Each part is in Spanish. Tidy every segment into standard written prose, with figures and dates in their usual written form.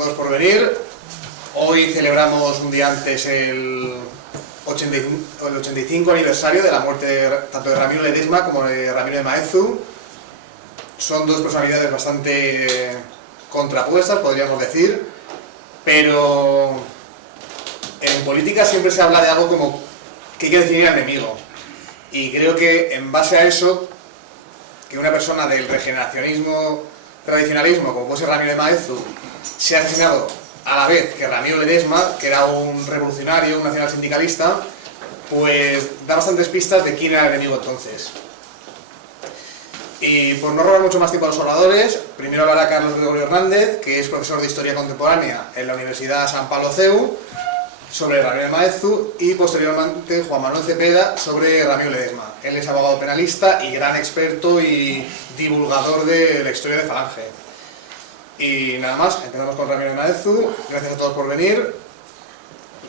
a todos por venir. Hoy celebramos un día antes el 85 aniversario de la muerte tanto de Ramiro Ledesma como de Ramiro de Maeztu. Son dos personalidades bastante contrapuestas, podríamos decir, pero en política siempre se habla de algo como que hay que definir al enemigo. Y creo que en base a eso, que una persona del regeneracionismo, tradicionalismo, como puede ser Ramiro de Maeztu, se ha asesinado a la vez que Ramiro Ledesma, que era un revolucionario, un nacional sindicalista, pues da bastantes pistas de quién era el enemigo entonces. Y por no robar mucho más tiempo a los oradores, primero hablará Carlos Gregorio Hernández, que es profesor de Historia Contemporánea en la Universidad San Pablo CEU, sobre Ramiro de Maeztu, y posteriormente Juan Manuel Cepeda sobre Ramiro Ledesma. Él es abogado penalista y gran experto y divulgador de la historia de Falange. Y nada más, empezamos con Ramiro de Maeztu. Gracias a todos por venir.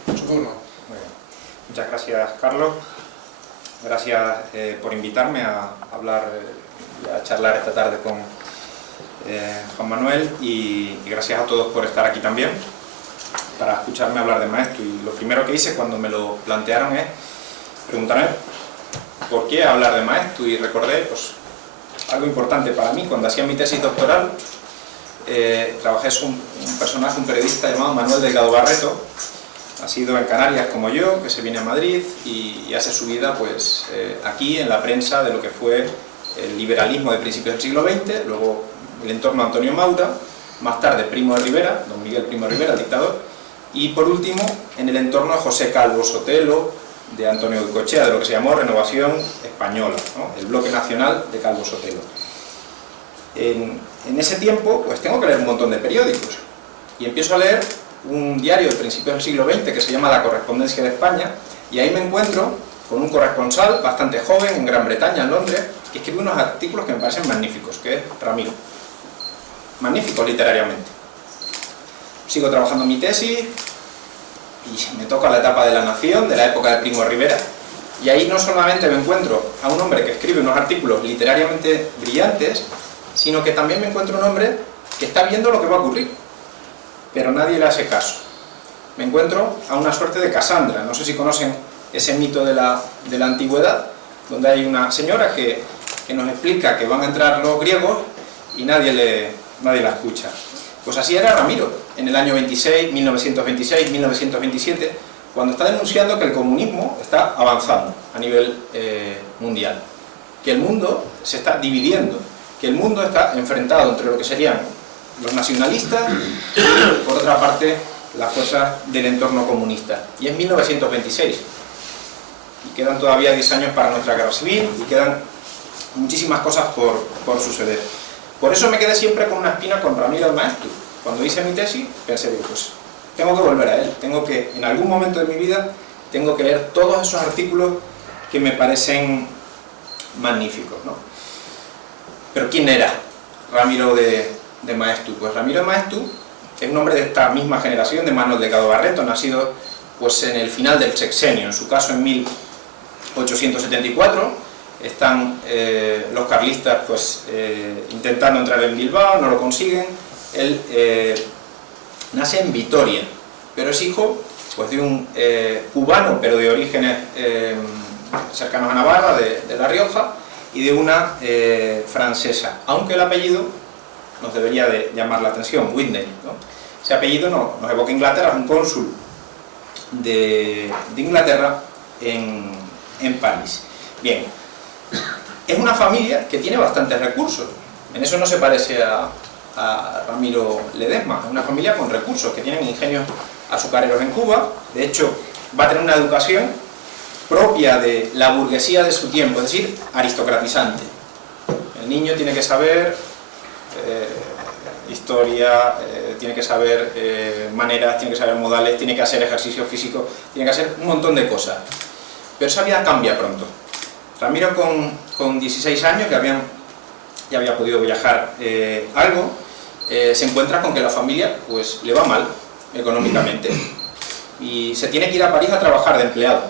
Su turno. Muy bien. Muchas gracias, Carlos. Gracias por invitarme a hablar y a charlar esta tarde con Juan Manuel, y gracias a todos por estar aquí también para escucharme hablar de Maeztu. Y lo primero que hice cuando me lo plantearon es preguntarme por qué hablar de Maeztu, y recordé pues, algo importante para mí. Cuando hacía mi tesis doctoral, trabajé con un personaje, un periodista llamado Manuel Delgado Barreto, nacido en Canarias como yo, que se viene a Madrid y hace su vida pues, aquí en la prensa de lo que fue el liberalismo de principios del siglo XX, luego el entorno de Antonio Maura, más tarde Primo de Rivera, don Miguel Primo de Rivera, el dictador, y por último en el entorno de José Calvo Sotelo, de Antonio Goicoechea, de lo que se llamó Renovación Española, ¿no? El bloque nacional de Calvo Sotelo. En ese tiempo pues tengo que leer un montón de periódicos y empiezo a leer un diario de principios del siglo XX que se llama La Correspondencia de España, y ahí me encuentro con un corresponsal bastante joven en Gran Bretaña, en Londres, que escribe unos artículos que me parecen magníficos, que es Ramiro. Magnífico literariamente. Sigo trabajando mi tesis y me toca la etapa de La Nación, de la época de Primo de Rivera, y ahí no solamente me encuentro a un hombre que escribe unos artículos literariamente brillantes, sino que también me encuentro un hombre que está viendo lo que va a ocurrir, pero nadie le hace caso. Me encuentro a una suerte de Casandra. No sé si conocen ese mito de la antigüedad, donde hay una señora que nos explica que van a entrar los griegos y nadie la escucha. Pues así era Ramiro en el año 1926, 1927, cuando está denunciando que el comunismo está avanzando a nivel mundial, que el mundo se está dividiendo, que el mundo está enfrentado entre lo que serían los nacionalistas y, por otra parte, las fuerzas del entorno comunista. Y es 1926, y quedan todavía 10 años para nuestra guerra civil, y quedan muchísimas cosas por suceder. Por eso me quedé siempre con una espina con Ramiro de Maeztu. Cuando hice mi tesis, pensé, pues tengo que volver a él, en algún momento de mi vida, tengo que leer todos esos artículos que me parecen magníficos, ¿no? Pero ¿quién era Ramiro de Maeztu? Pues Ramiro de Maeztu es un hombre de esta misma generación de Manuel Delgado Barreto, nacido pues, en el final del sexenio, en su caso en 1874. Están los carlistas pues, intentando entrar en Bilbao, no lo consiguen. Él nace en Vitoria, pero es hijo pues, de un cubano, pero de orígenes cercanos a Navarra, de La Rioja, y de una francesa, aunque el apellido nos debería de llamar la atención, Whitney, ¿no? Ese apellido nos evoca Inglaterra, es un cónsul de Inglaterra en París. Bien, es una familia que tiene bastantes recursos, en eso no se parece a Ramiro Ledesma. Es una familia con recursos, que tienen ingenios azucareros en Cuba. De hecho, va a tener una educación propia de la burguesía de su tiempo, es decir, aristocratizante. El niño tiene que saber historia, tiene que saber maneras, tiene que saber modales, tiene que hacer ejercicio físico, tiene que hacer un montón de cosas. Pero esa vida cambia pronto. Ramiro con 16 años, que ya había podido viajar algo, se encuentra con que la familia pues, le va mal económicamente y se tiene que ir a París a trabajar de empleado.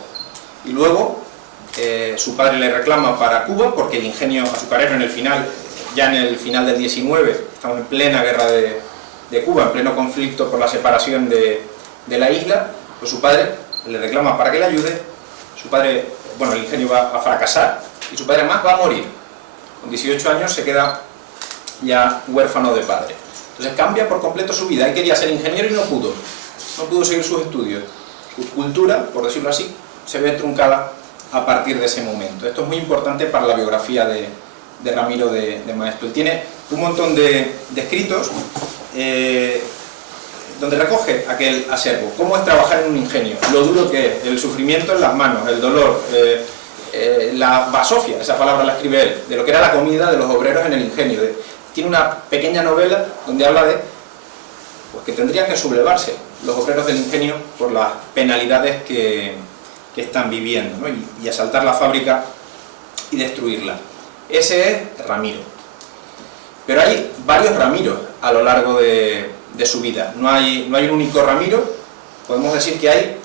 Y luego su padre le reclama para Cuba porque el ingenio azucarero ya en el final del 19, estamos en plena guerra de Cuba en pleno conflicto por la separación de la isla, pues su padre le reclama para que le ayude, su padre, bueno, el ingenio va a fracasar y su padre más va a morir. Con 18 años se queda ya huérfano de padre. Entonces cambia por completo su vida. Él quería ser ingeniero y no pudo seguir sus estudios. Su cultura, por decirlo así, se ve truncada a partir de ese momento. Esto es muy importante para la biografía de Ramiro de Maeztu. Él tiene un montón de escritos donde recoge aquel acervo, cómo es trabajar en un ingenio, lo duro que es, el sufrimiento en las manos, el dolor, la basofia, esa palabra la escribe él, de lo que era la comida de los obreros en el ingenio. Tiene una pequeña novela donde habla de pues, que tendrían que sublevarse los obreros del ingenio por las penalidades que están viviendo, ¿no? y asaltar la fábrica y destruirla. Ese es Ramiro. Pero hay varios Ramiros a lo largo de su vida. No hay un único Ramiro. Podemos decir que hay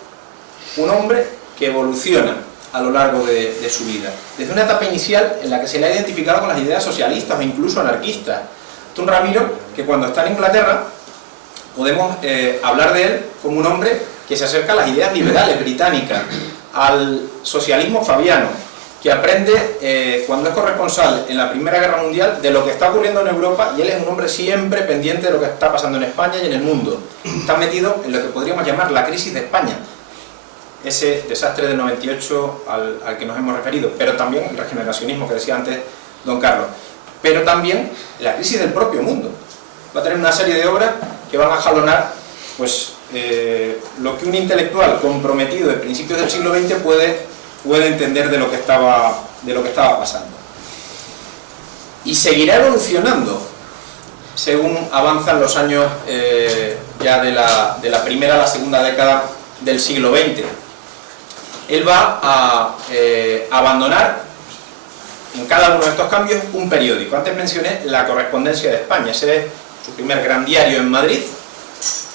un hombre que evoluciona a lo largo de su vida. Desde una etapa inicial en la que se le ha identificado con las ideas socialistas o incluso anarquistas. Es un Ramiro que cuando está en Inglaterra podemos hablar de él como un hombre que se acerca a las ideas liberales británicas, al socialismo fabiano, que aprende cuando es corresponsal en la Primera Guerra Mundial de lo que está ocurriendo en Europa, y él es un hombre siempre pendiente de lo que está pasando en España y en el mundo. Está metido en lo que podríamos llamar la crisis de España, ese desastre del 98 al que nos hemos referido, pero también el regeneracionismo que decía antes don Carlos, pero también la crisis del propio mundo. Va a tener una serie de obras que van a jalonar pues, lo que un intelectual comprometido de principios del siglo XX puede entender de lo que estaba pasando. Y seguirá evolucionando según avanzan los años ya de la primera a la segunda década del siglo XX. Él va a abandonar en cada uno de estos cambios un periódico. Antes mencioné La Correspondencia de España, ese es su primer gran diario en Madrid,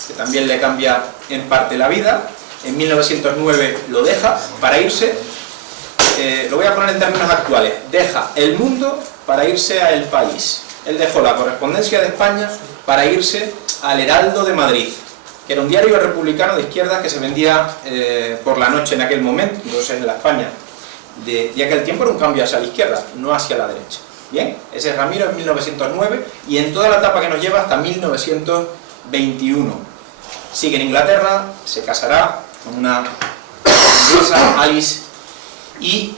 que también le cambia en parte la vida. En 1909 lo deja para irse, lo voy a poner en términos actuales, deja El Mundo para irse a El País. Él dejó La Correspondencia de España para irse al Heraldo de Madrid, que era un diario republicano de izquierda que se vendía por la noche en aquel momento. Entonces en la España de aquel tiempo era un cambio hacia la izquierda, no hacia la derecha. Bien, ese es Ramiro en 1909 y en toda la etapa que nos lleva hasta 1921. Sigue en Inglaterra, se casará con una inglesa, Alice, y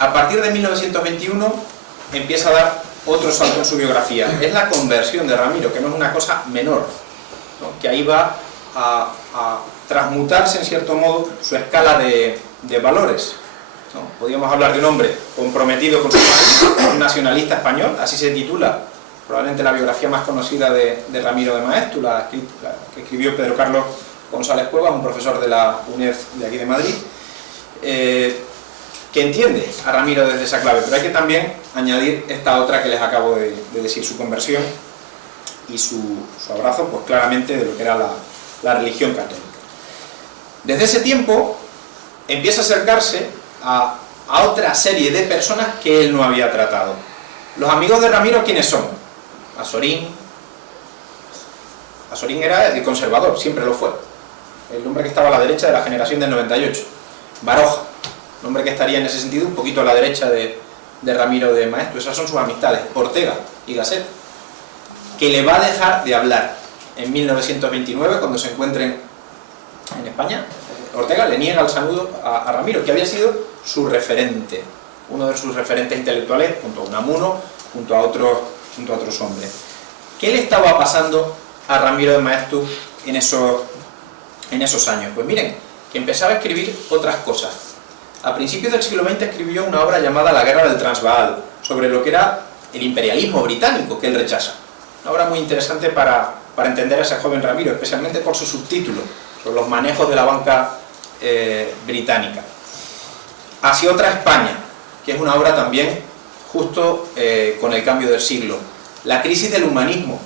a partir de 1921 empieza a dar otro salto en su biografía. Es la conversión de Ramiro, que no es una cosa menor, ¿no? Que ahí va a transmutarse en cierto modo su escala de valores, ¿no? Podríamos hablar de un hombre comprometido con su país, un nacionalista español, así se titula probablemente la biografía más conocida de Ramiro de Maeztu, la que escribió Pedro Carlos González Cuevas, un profesor de la UNED de aquí de Madrid, que entiende a Ramiro desde esa clave, pero hay que también añadir esta otra que les acabo de decir, su conversión y su abrazo, pues claramente de lo que era la religión católica. Desde ese tiempo empieza a acercarse a otra serie de personas que él no había tratado. Los amigos de Ramiro, ¿quiénes son? Azorín. Azorín era el conservador, siempre lo fue. El hombre que estaba a la derecha de la generación del 98. Baroja, un hombre que estaría en ese sentido un poquito a la derecha de Ramiro de Maeztu. Esas son sus amistades. Ortega y Gasset, que le va a dejar de hablar en 1929 cuando se encuentren en España. Ortega le niega el saludo a Ramiro, que había sido su referente, uno de sus referentes intelectuales, junto a Unamuno, junto a otros hombres. ¿Qué le estaba pasando a Ramiro de Maeztu en esos años? Pues miren, que empezaba a escribir otras cosas. A principios del siglo XX escribió una obra llamada La Guerra del Transvaal, sobre lo que era el imperialismo británico, que él rechaza. Una obra muy interesante para entender a ese joven Ramiro, especialmente por su subtítulo, sobre los manejos de la banca británica. Hacia otra España, que es una obra también justo con el cambio del siglo. La crisis del humanismo,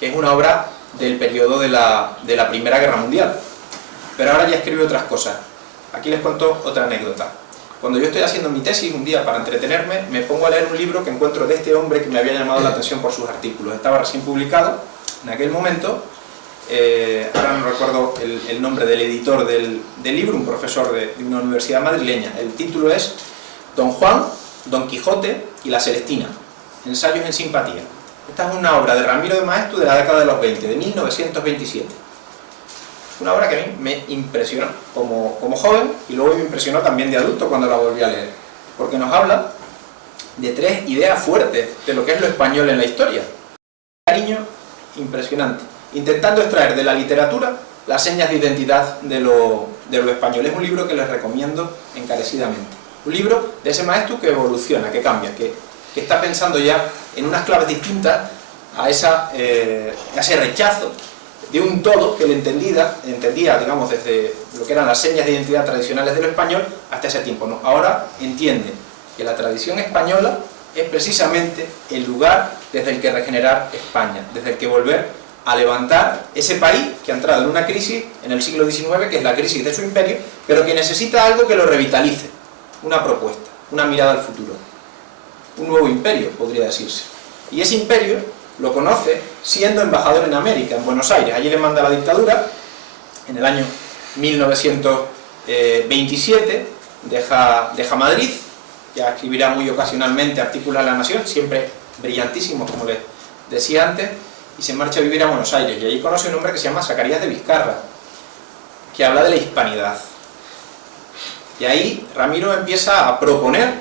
que es una obra del periodo de la Primera Guerra Mundial. Pero ahora ya escribe otras cosas. Aquí les cuento otra anécdota. cuando yo estoy haciendo mi tesis un día para entretenerme, me pongo a leer un libro que encuentro de este hombre que me había llamado la atención por sus artículos. Estaba recién publicado en aquel momento, ahora no recuerdo el nombre del editor del libro, un profesor de una universidad madrileña. El título es Don Juan, Don Quijote y la Celestina, ensayos en simpatía. Esta es una obra de Ramiro de Maeztu de la década de los 20, de 1927. Una obra que a mí me impresionó como joven y luego me impresionó también de adulto cuando la volví a leer, porque nos habla de tres ideas fuertes de lo que es lo español en la historia. Un cariño impresionante, intentando extraer de la literatura las señas de identidad de lo español. Es un libro que les recomiendo encarecidamente. Un libro de ese Maeztu que evoluciona, que cambia, que está pensando ya en unas claves distintas a ese rechazo de un todo que él entendía, digamos, desde lo que eran las señas de identidad tradicionales de lo español hasta ese tiempo. ¿No? Ahora entiende que la tradición española es precisamente el lugar desde el que regenerar España, desde el que volver a levantar ese país que ha entrado en una crisis en el siglo XIX, que es la crisis de su imperio, pero que necesita algo que lo revitalice, una propuesta, una mirada al futuro, un nuevo imperio, podría decirse. Y ese imperio lo conoce siendo embajador en América, en Buenos Aires. Allí le manda la dictadura, en el año 1927, deja Madrid, ya escribirá muy ocasionalmente artículos en La Nación, siempre brillantísimos, como les decía antes, y se marcha a vivir a Buenos Aires, y allí conoce un hombre que se llama Zacarías de Vizcarra, que habla de la hispanidad. Y ahí Ramiro empieza a proponer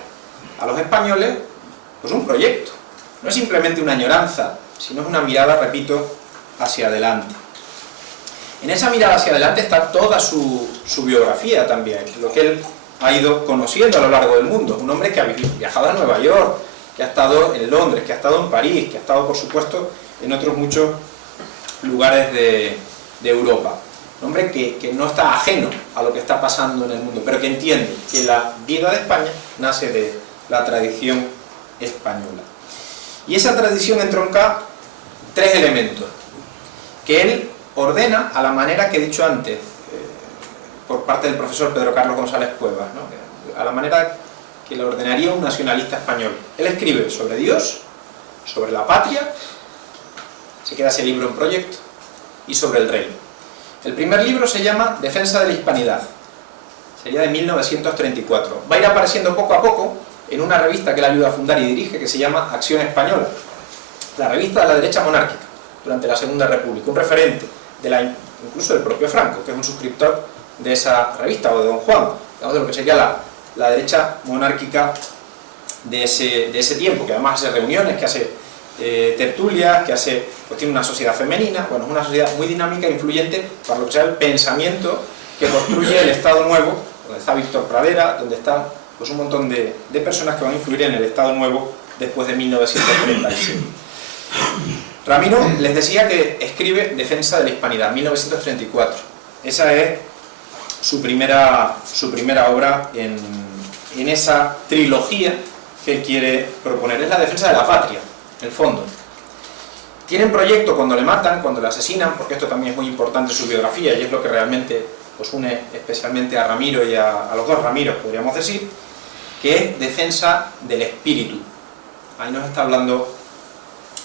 a los españoles pues un proyecto. No es simplemente una añoranza, sino es una mirada, repito, hacia adelante. En esa mirada hacia adelante está toda su biografía también, lo que él ha ido conociendo a lo largo del mundo. Un hombre que ha viajado a Nueva York, que ha estado en Londres, que ha estado en París, que ha estado, por supuesto, en otros muchos lugares de Europa. Un hombre que no está ajeno a lo que está pasando en el mundo, pero que entiende que la vida de España nace de la tradición española. Y esa tradición entronca tres elementos que él ordena a la manera que he dicho antes, por parte del profesor Pedro Carlos González Cuevas, ¿no? A la manera que le ordenaría un nacionalista español. Él escribe sobre Dios, sobre la patria, se queda ese libro en proyecto, y sobre el rey. El primer libro se llama Defensa de la Hispanidad, sería de 1934. Va a ir apareciendo poco a poco en una revista que él ayuda a fundar y dirige, que se llama Acción Española, la revista de la derecha monárquica durante la Segunda República, un referente incluso del propio Franco, que es un suscriptor de esa revista, o de Don Juan, digamos, de lo que sería la derecha monárquica de ese tiempo, que además hace reuniones, que hace tertulias, que pues tiene una sociedad femenina. Bueno, es una sociedad muy dinámica e influyente para lo que sea el pensamiento que construye el Estado Nuevo, donde está Víctor Pradera, donde están pues un montón de personas que van a influir en el Estado Nuevo después de 1936. Ramiro les decía que escribe Defensa de la Hispanidad, 1934. Esa es su primera obra en esa trilogía que él quiere proponer. Es la defensa de la patria, en el fondo. Tiene un proyecto cuando le matan, cuando le asesinan, porque esto también es muy importante en su biografía y es lo que realmente pues, une especialmente a Ramiro y a los dos Ramiros, podríamos decir, que es defensa del espíritu. Ahí nos está hablando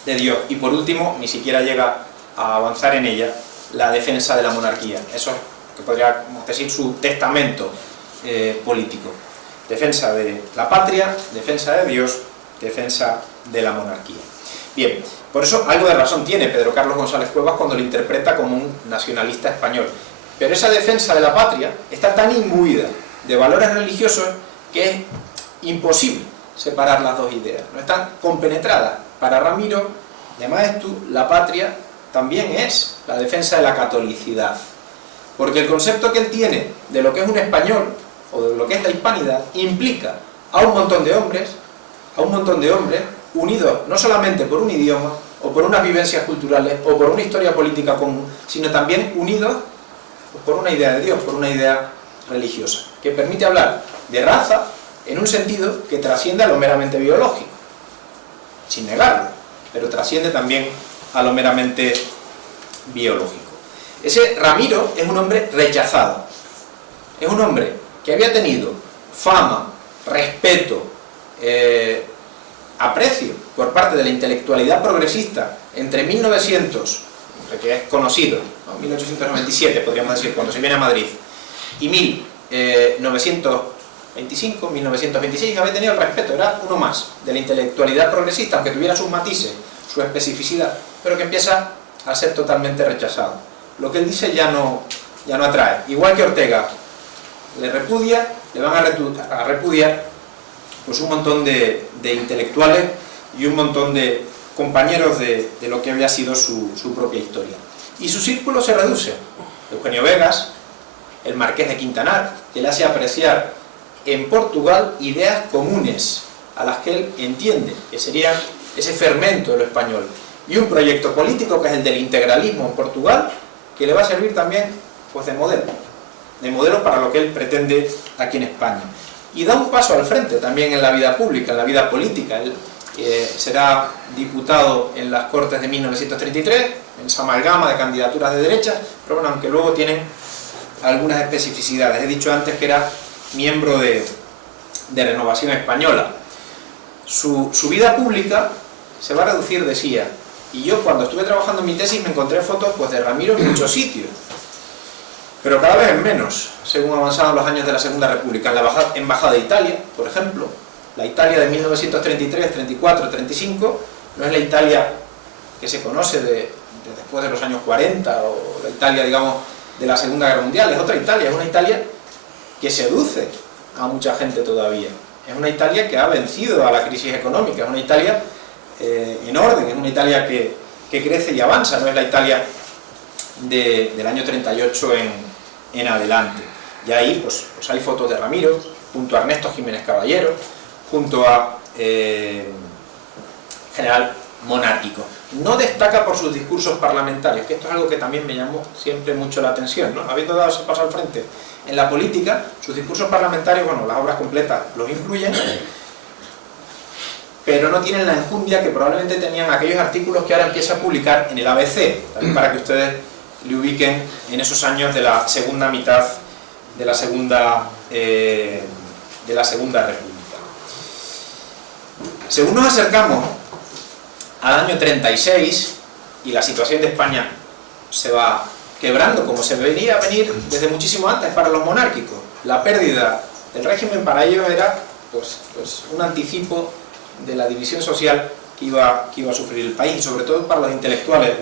de Dios. Y por último, ni siquiera llega a avanzar en ella, la defensa de la monarquía. Eso es que podríamos decir su testamento político. Defensa de la patria, defensa de Dios, defensa de la monarquía. Bien, por eso algo de razón tiene Pedro Carlos González Cuevas cuando lo interpreta como un nacionalista español. Pero esa defensa de la patria está tan imbuida de valores religiosos que es imposible separar las dos ideas. No están compenetradas. Para Ramiro de Maeztu, la patria también es la defensa de la catolicidad. Porque el concepto que él tiene de lo que es un español, o de lo que es la hispanidad, implica a un montón de hombres unidos no solamente por un idioma, o por unas vivencias culturales, o por una historia política común, sino también unidos por una idea de Dios, por una idea religiosa, que permite hablar de raza en un sentido que trasciende a lo meramente biológico, sin negarlo, pero trasciende también a lo meramente biológico. Ese Ramiro es un hombre rechazado, es un hombre que había tenido fama respeto, aprecio por parte de la intelectualidad progresista entre 1900, que es conocido, ¿no? 1897 podríamos decir, cuando se viene a Madrid, y 1925, 1926, había tenido el respeto, era uno más de la intelectualidad progresista, aunque tuviera sus matices, su especificidad, pero que empieza a ser totalmente rechazado. Lo que él dice ya no atrae. Igual que Ortega le repudia, le van a repudiar pues un montón de intelectuales y un montón de compañeros de lo que había sido su propia historia. Y su círculo se reduce. Eugenio Vegas, el Marqués de Quintanar, que le hace apreciar en Portugal ideas comunes a las que él entiende, que serían ese fermento de lo español, y un proyecto político que es el del integralismo en Portugal, que le va a servir también pues de modelo para lo que él pretende aquí en España. Y da un paso al frente también en la vida pública, en la vida política. Él será diputado en las Cortes de 1933, en esa amalgama de candidaturas de derecha, pero bueno, aunque luego tienen algunas especificidades. He dicho antes que era miembro de Renovación Española. Su vida pública se va a reducir, decía, y yo cuando estuve trabajando en mi tesis me encontré fotos pues, de Ramiro en muchos sitios, pero cada vez en menos, según avanzaban los años de la Segunda República. En la Embajada de Italia, por ejemplo, la Italia de 1933, 34, 35, no es la Italia que se conoce de después de los años 40, o la Italia, digamos, de la Segunda Guerra Mundial. Es otra Italia, es una Italia que seduce a mucha gente todavía. Es una Italia que ha vencido a la crisis económica, es una Italia en orden, es una Italia que crece y avanza, no es la Italia del año 38 en adelante. Y ahí pues hay fotos de Ramiro, junto a Ernesto Jiménez Caballero, junto a general monárquico. No destaca por sus discursos parlamentarios, que esto es algo que también me llamó siempre mucho la atención, ¿no? Habiendo dado ese paso al frente en la política, sus discursos parlamentarios, bueno, las obras completas los incluyen, pero no tienen la enjundia que probablemente tenían aquellos artículos que ahora empieza a publicar en el ABC, también para que ustedes le ubiquen en esos años de la segunda mitad de la Segunda República. Según nos acercamos al año 36 y la situación de España se va quebrando, como se vería venir desde muchísimo antes para los monárquicos, la pérdida del régimen para ellos era pues un anticipo de la división social que iba a sufrir el país, y sobre todo para los intelectuales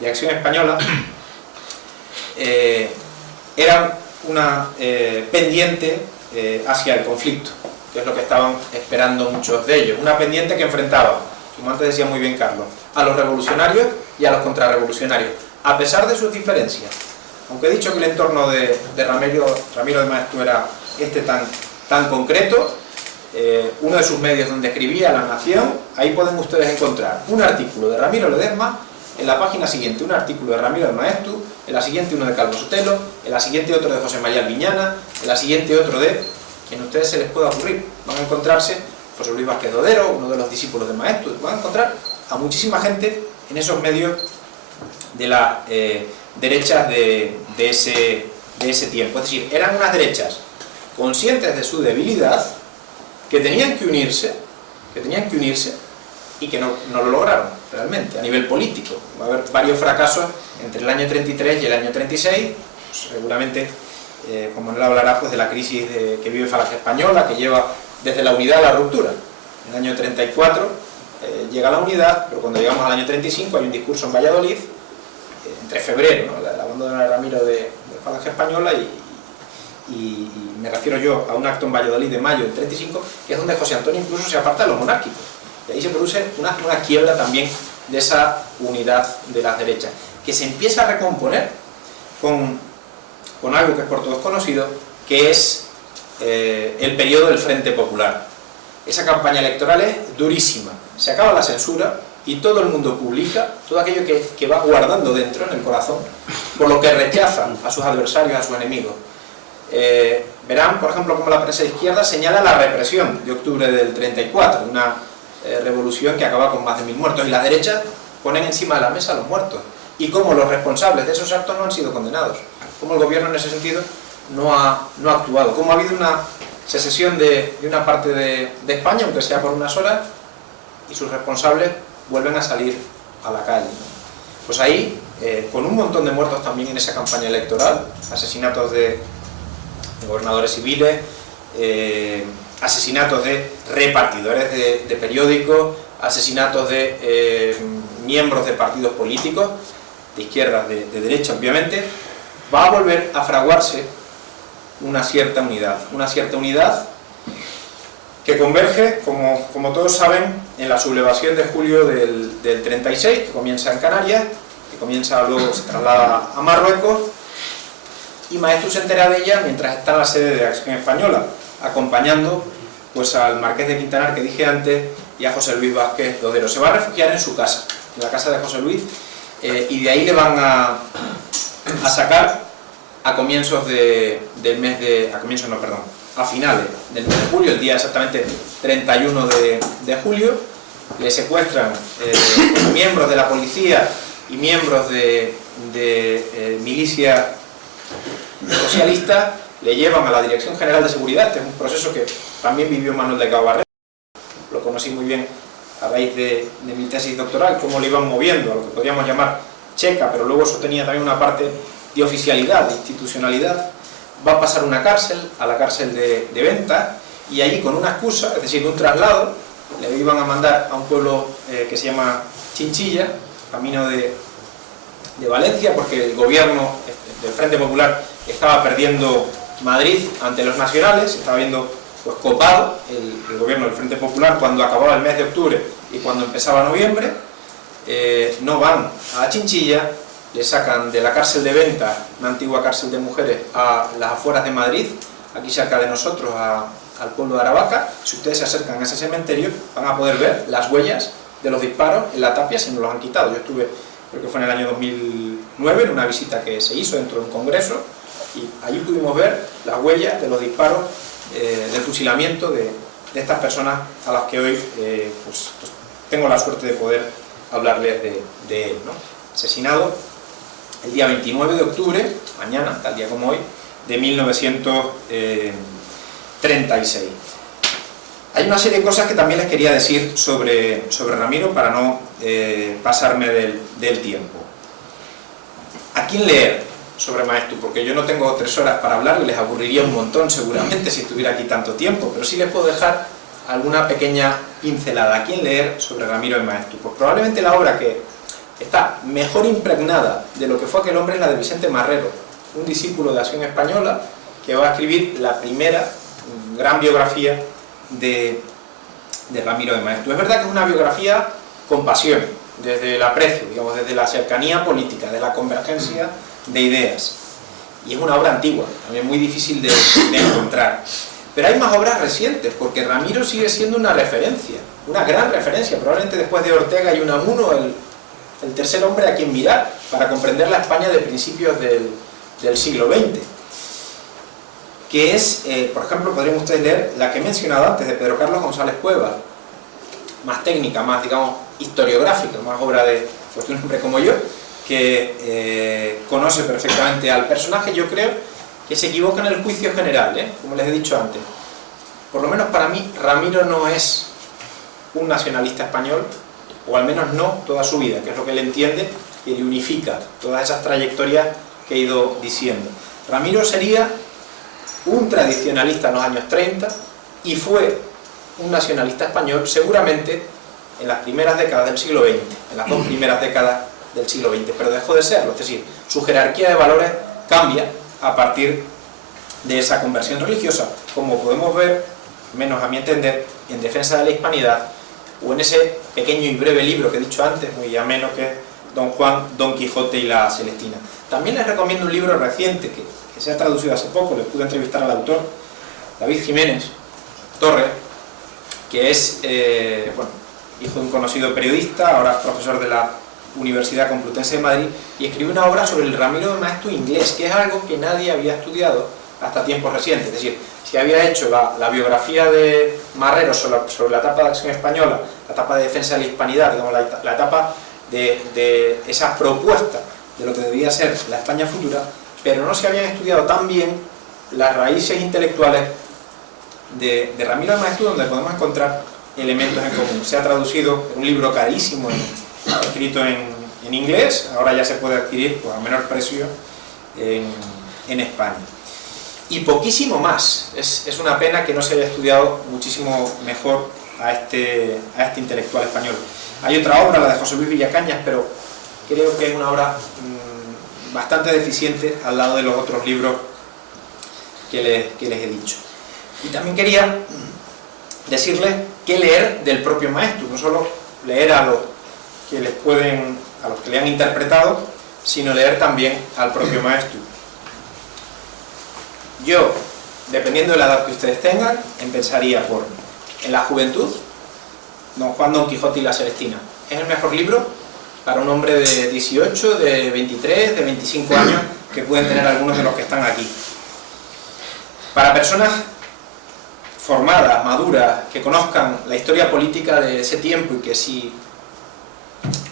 de Acción Española, era una pendiente hacia el conflicto, que es lo que estaban esperando muchos de ellos, una pendiente que enfrentaba, como antes decía muy bien Carlos, a los revolucionarios y a los contrarrevolucionarios, a pesar de sus diferencias. Aunque he dicho que el entorno de Ramiro de Maeztu era tan concreto, uno de sus medios donde escribía La Nación, ahí pueden ustedes encontrar un artículo de Ramiro Ledesma, en la página siguiente un artículo de Ramiro de Maeztu, en la siguiente uno de Calvo Sotelo, en la siguiente otro de José María Albiñana, en la siguiente otro de quien a ustedes se les pueda ocurrir. Van a encontrarse José Luis Vázquez Dodero, uno de los discípulos de Maeztu, van a encontrar a muchísima gente en esos medios de las derechas de ese tiempo. Es decir, eran unas derechas conscientes de su debilidad, que tenían que unirse y que no lo lograron realmente a nivel político. Va a haber varios fracasos entre el año 33 y el año 36, pues, seguramente, como él hablará, pues, de la crisis que vive Falange Española, que lleva desde la unidad a la ruptura. En el año 34 llega la unidad, pero cuando llegamos al año 35 hay un discurso en Valladolid, entre febrero, ¿no? el abandono de Ramiro de Falange Española, y me refiero yo a un acto en Valladolid de mayo del 35, que es donde José Antonio incluso se aparta de los monárquicos. Y ahí se produce una quiebra también de esa unidad de las derechas, que se empieza a recomponer con algo que es por todos conocido, que es el periodo del Frente Popular. Esa campaña electoral es durísima, se acaba la censura y todo el mundo publica todo aquello que va guardando dentro, en el corazón, por lo que rechaza a sus adversarios, a sus enemigos. Verán, por ejemplo, como la prensa de izquierda señala la represión de octubre del 34, una revolución que acaba con más de 1000 muertos, y las derechas ponen encima de la mesa a los muertos, y como los responsables de esos actos no han sido condenados, como el gobierno en ese sentido no ha actuado, como ha habido una secesión de una parte de España, aunque sea por unas horas, y sus responsables vuelven a salir a la calle. Pues ahí, con un montón de muertos también en esa campaña electoral, asesinatos de gobernadores civiles, asesinatos de repartidores de periódicos, asesinatos de miembros de partidos políticos, de izquierda, de derecha obviamente, va a volver a fraguarse una cierta unidad que converge, como todos saben, en la sublevación de julio del 36, que comienza en Canarias, que luego se traslada a Marruecos, y Maeztu se entera de ella mientras está en la sede de Acción Española, acompañando pues al Marqués de Quintanar, que dije antes, y a José Luis Vázquez Dodero. Se va a refugiar en su casa, en la casa de José Luis, y de ahí le van a sacar a finales del mes de julio, el día exactamente 31 de julio, le secuestran miembros de la policía y miembros de milicia socialista, le llevan a la Dirección General de Seguridad. Este es un proceso que también vivió Manuel Delgado Barrera, lo conocí muy bien a raíz de mi tesis doctoral, cómo le iban moviendo a lo que podríamos llamar checa, pero luego eso tenía también una parte de oficialidad, de institucionalidad. Va a pasar a la cárcel de Venta, y allí con una excusa, es decir, un traslado, le iban a mandar a un pueblo que se llama Chinchilla, camino de Valencia, porque el gobierno del Frente Popular estaba perdiendo Madrid ante los nacionales, estaba viendo pues copado el gobierno del Frente Popular cuando acababa el mes de octubre y cuando empezaba noviembre. No van a Chinchilla, le sacan de la cárcel de Venta, una antigua cárcel de mujeres, a las afueras de Madrid, aquí cerca de nosotros, al pueblo de Aravaca. Si ustedes se acercan a ese cementerio, van a poder ver las huellas de los disparos en la tapia, si no los han quitado. Yo estuve, creo que fue en el año 2009, en una visita que se hizo dentro de un congreso, y allí pudimos ver las huellas de los disparos del fusilamiento de estas personas a las que hoy pues tengo la suerte de poder hablarles de él, ¿no? Asesinado el día 29 de octubre, mañana, tal día como hoy, de 1936. Hay una serie de cosas que también les quería decir sobre Ramiro para no pasarme del tiempo. ¿A quién leer sobre Maeztu? Porque yo no tengo 3 horas para hablar, les aburriría un montón seguramente si estuviera aquí tanto tiempo, pero sí les puedo dejar alguna pequeña pincelada. ¿A quién leer sobre Ramiro de Maeztu? Pues probablemente la obra que está mejor impregnada de lo que fue aquel hombre es la de Vicente Marrero, un discípulo de Acción Española, que va a escribir la primera gran biografía de Ramiro de Maeztu. Es verdad que es una biografía con pasión, desde el aprecio, digamos, desde la cercanía política, de la convergencia de ideas, y es una obra antigua, también muy difícil de encontrar. Pero hay más obras recientes, porque Ramiro sigue siendo una referencia, una gran referencia, probablemente después de Ortega y Unamuno, el tercer hombre a quien mirar para comprender la España de principios del siglo XX, que es, por ejemplo, podrían ustedes leer la que he mencionado antes, de Pedro Carlos González Cuevas, más técnica, más, digamos, historiográfica, más obra de pues, un hombre como yo, que conoce perfectamente al personaje. Yo creo que se equivoca en el juicio general, como les he dicho antes. Por lo menos para mí, Ramiro no es un nacionalista español, o al menos no toda su vida, que es lo que él entiende, y le unifica todas esas trayectorias que he ido diciendo. Ramiro sería un tradicionalista en los años 30 y fue un nacionalista español seguramente en las primeras décadas del siglo XX, en las 2 primeras décadas del siglo XX, pero dejó de serlo, es decir, su jerarquía de valores cambia a partir de esa conversión religiosa, como podemos ver, menos a mi entender, en Defensa de la Hispanidad, o en ese pequeño y breve libro que he dicho antes, muy ameno, que es Don Juan, Don Quijote y la Celestina. También les recomiendo un libro reciente que se ha traducido hace poco, les pude entrevistar al autor, David Jiménez Torres, que es hijo de un conocido periodista, ahora profesor de la Universidad Complutense de Madrid, y escribió una obra sobre el Ramiro de Maeztu inglés, que es algo que nadie había estudiado hasta tiempos recientes. Es decir, si había hecho la biografía de Marrero sobre la etapa de Acción Española, la etapa de defensa de la hispanidad, digamos, la etapa de esa propuesta de lo que debía ser la España futura, pero no se habían estudiado tan bien las raíces intelectuales de Ramiro de Maeztu donde podemos encontrar elementos en común. Se ha traducido un libro carísimo, escrito en inglés, ahora ya se puede adquirir pues, a menor precio en España. Y poquísimo más. Es una pena que no se haya estudiado muchísimo mejor a este intelectual español. Hay otra obra, la de José Luis Villacañas, pero creo que es una obra bastante deficiente al lado de los otros libros que les he dicho. Y también quería decirles qué leer del propio Maeztu, no solo leer a los que le han interpretado, sino leer también al propio Maeztu. Yo, dependiendo de la edad que ustedes tengan, empezaría por En la juventud, Don Juan, Don Quijote y la Celestina. Es el mejor libro para un hombre de 18, de 23, de 25 años, que pueden tener algunos de los que están aquí. Para personas formadas, maduras, que conozcan la historia política de ese tiempo y que si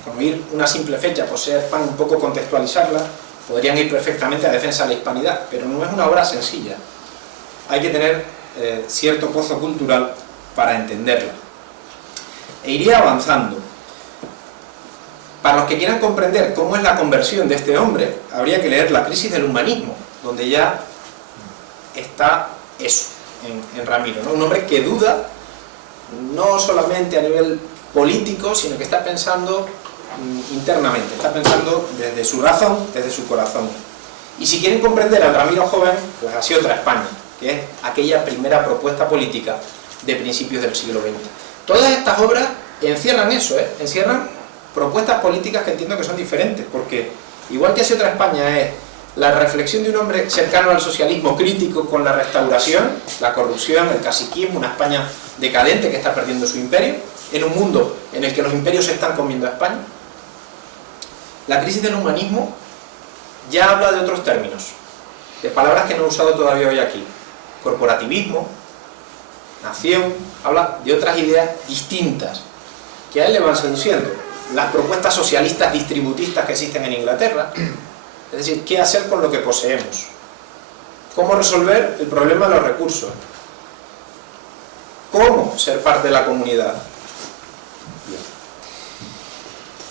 con oír una simple fecha pues sepan un poco contextualizarla, podrían ir perfectamente a Defensa de la Hispanidad, pero no es una obra sencilla. Hay que tener cierto pozo cultural para entenderla. E iría avanzando. Para los que quieran comprender cómo es la conversión de este hombre, habría que leer La crisis del humanismo, donde ya está eso, en Ramiro, ¿no? Un hombre que duda, no solamente a nivel político, sino que está pensando internamente, está pensando desde su razón, desde su corazón. Y si quieren comprender al Ramiro joven, pues así otra España, que es aquella primera propuesta política de principios del siglo XX. Todas estas obras encierran eso, encierran propuestas políticas que entiendo que son diferentes, porque igual que así otra España es la reflexión de un hombre cercano al socialismo, crítico con la restauración, la corrupción, el caciquismo, una España decadente que está perdiendo su imperio, en un mundo en el que los imperios se están comiendo a España. La crisis del humanismo ya habla de otros términos, de palabras que no he usado todavía hoy aquí. Corporativismo, nación, habla de otras ideas distintas que a él le van seduciendo. Las propuestas socialistas distributistas que existen en Inglaterra, es decir, qué hacer con lo que poseemos, cómo resolver el problema de los recursos, cómo ser parte de la comunidad.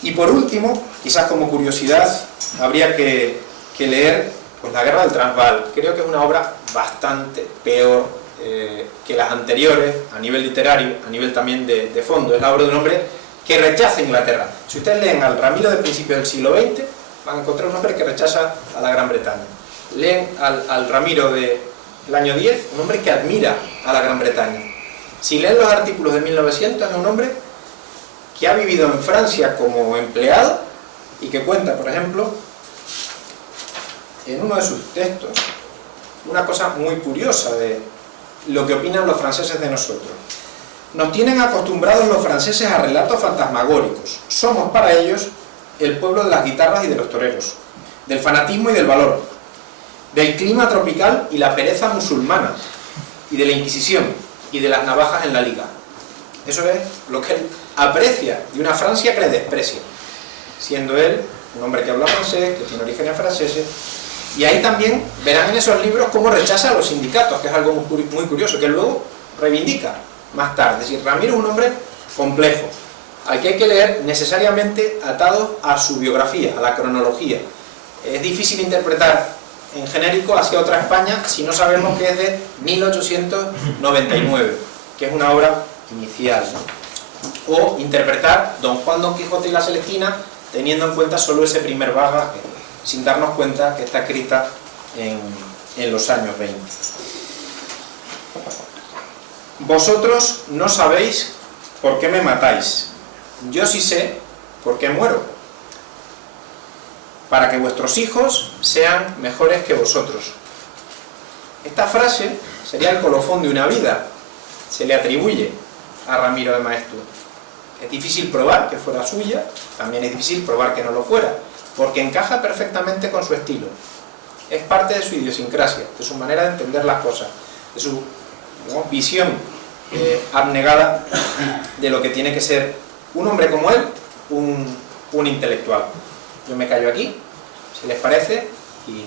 Y por último, quizás como curiosidad, habría que leer pues, La guerra del Transvaal. Creo que es una obra bastante peor que las anteriores, a nivel literario, a nivel también de fondo. Es la obra de un hombre que rechaza Inglaterra. Si ustedes leen al Ramiro de principios del siglo XX, van a encontrar un hombre que rechaza a la Gran Bretaña. Leen al Ramiro del año 10, un hombre que admira a la Gran Bretaña. Si leen los artículos de 1900, es un hombre que ha vivido en Francia como empleado y que cuenta, por ejemplo, en uno de sus textos, una cosa muy curiosa de lo que opinan los franceses de nosotros. Nos tienen acostumbrados los franceses a relatos fantasmagóricos. Somos para ellos el pueblo de las guitarras y de los toreros, del fanatismo y del valor, del clima tropical y la pereza musulmana, y de la Inquisición y de las navajas en la liga. Eso es lo que él aprecia de una Francia que le desprecia, siendo él un hombre que habla francés, que tiene orígenes franceses. Y ahí también verán en esos libros cómo rechaza a los sindicatos, que es algo muy curioso, que luego reivindica más tarde. Es decir, Ramiro es un hombre complejo, al que hay que leer necesariamente atado a su biografía, a la cronología. Es difícil interpretar en genérico hacia otra España si no sabemos que es de 1899, que es una obra inicial, ¿no? O interpretar Don Juan, Don Quijote y la Celestina teniendo en cuenta solo ese primer bagaje, sin darnos cuenta que está escrita en los años 20. Vosotros no sabéis por qué me matáis. Yo sí sé por qué muero. Para que vuestros hijos sean mejores que vosotros. Esta frase sería el colofón de una vida. Se le atribuye a Ramiro de Maeztu. Es difícil probar que fuera suya, también es difícil probar que no lo fuera, porque encaja perfectamente con su estilo. Es parte de su idiosincrasia, de su manera de entender las cosas, de su visión abnegada de lo que tiene que ser un hombre como él, un intelectual. Yo me callo aquí, si les parece, y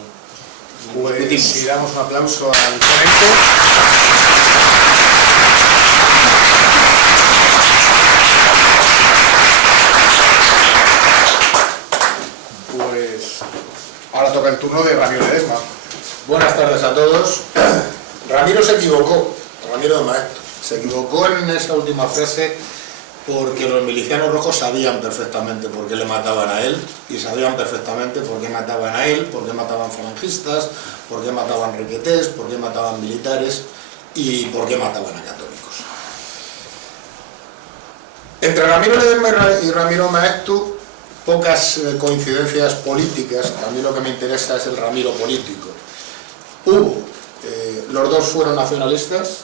pues discutimos. si damos un aplauso al ponente. turno de Ramiro Ledesma. Buenas tardes a todos. Ramiro se equivocó, Ramiro de Maeztu, se equivocó en esa última frase porque los milicianos rojos sabían perfectamente por qué le mataban a él y sabían perfectamente por qué mataban a él, por qué mataban falangistas, por qué mataban requetés, por qué mataban militares y por qué mataban a católicos. Entre Ramiro Ledesma y Ramiro Maeztu, pocas coincidencias políticas. A mí lo que me interesa es el Ramiro político. Los dos fueron nacionalistas,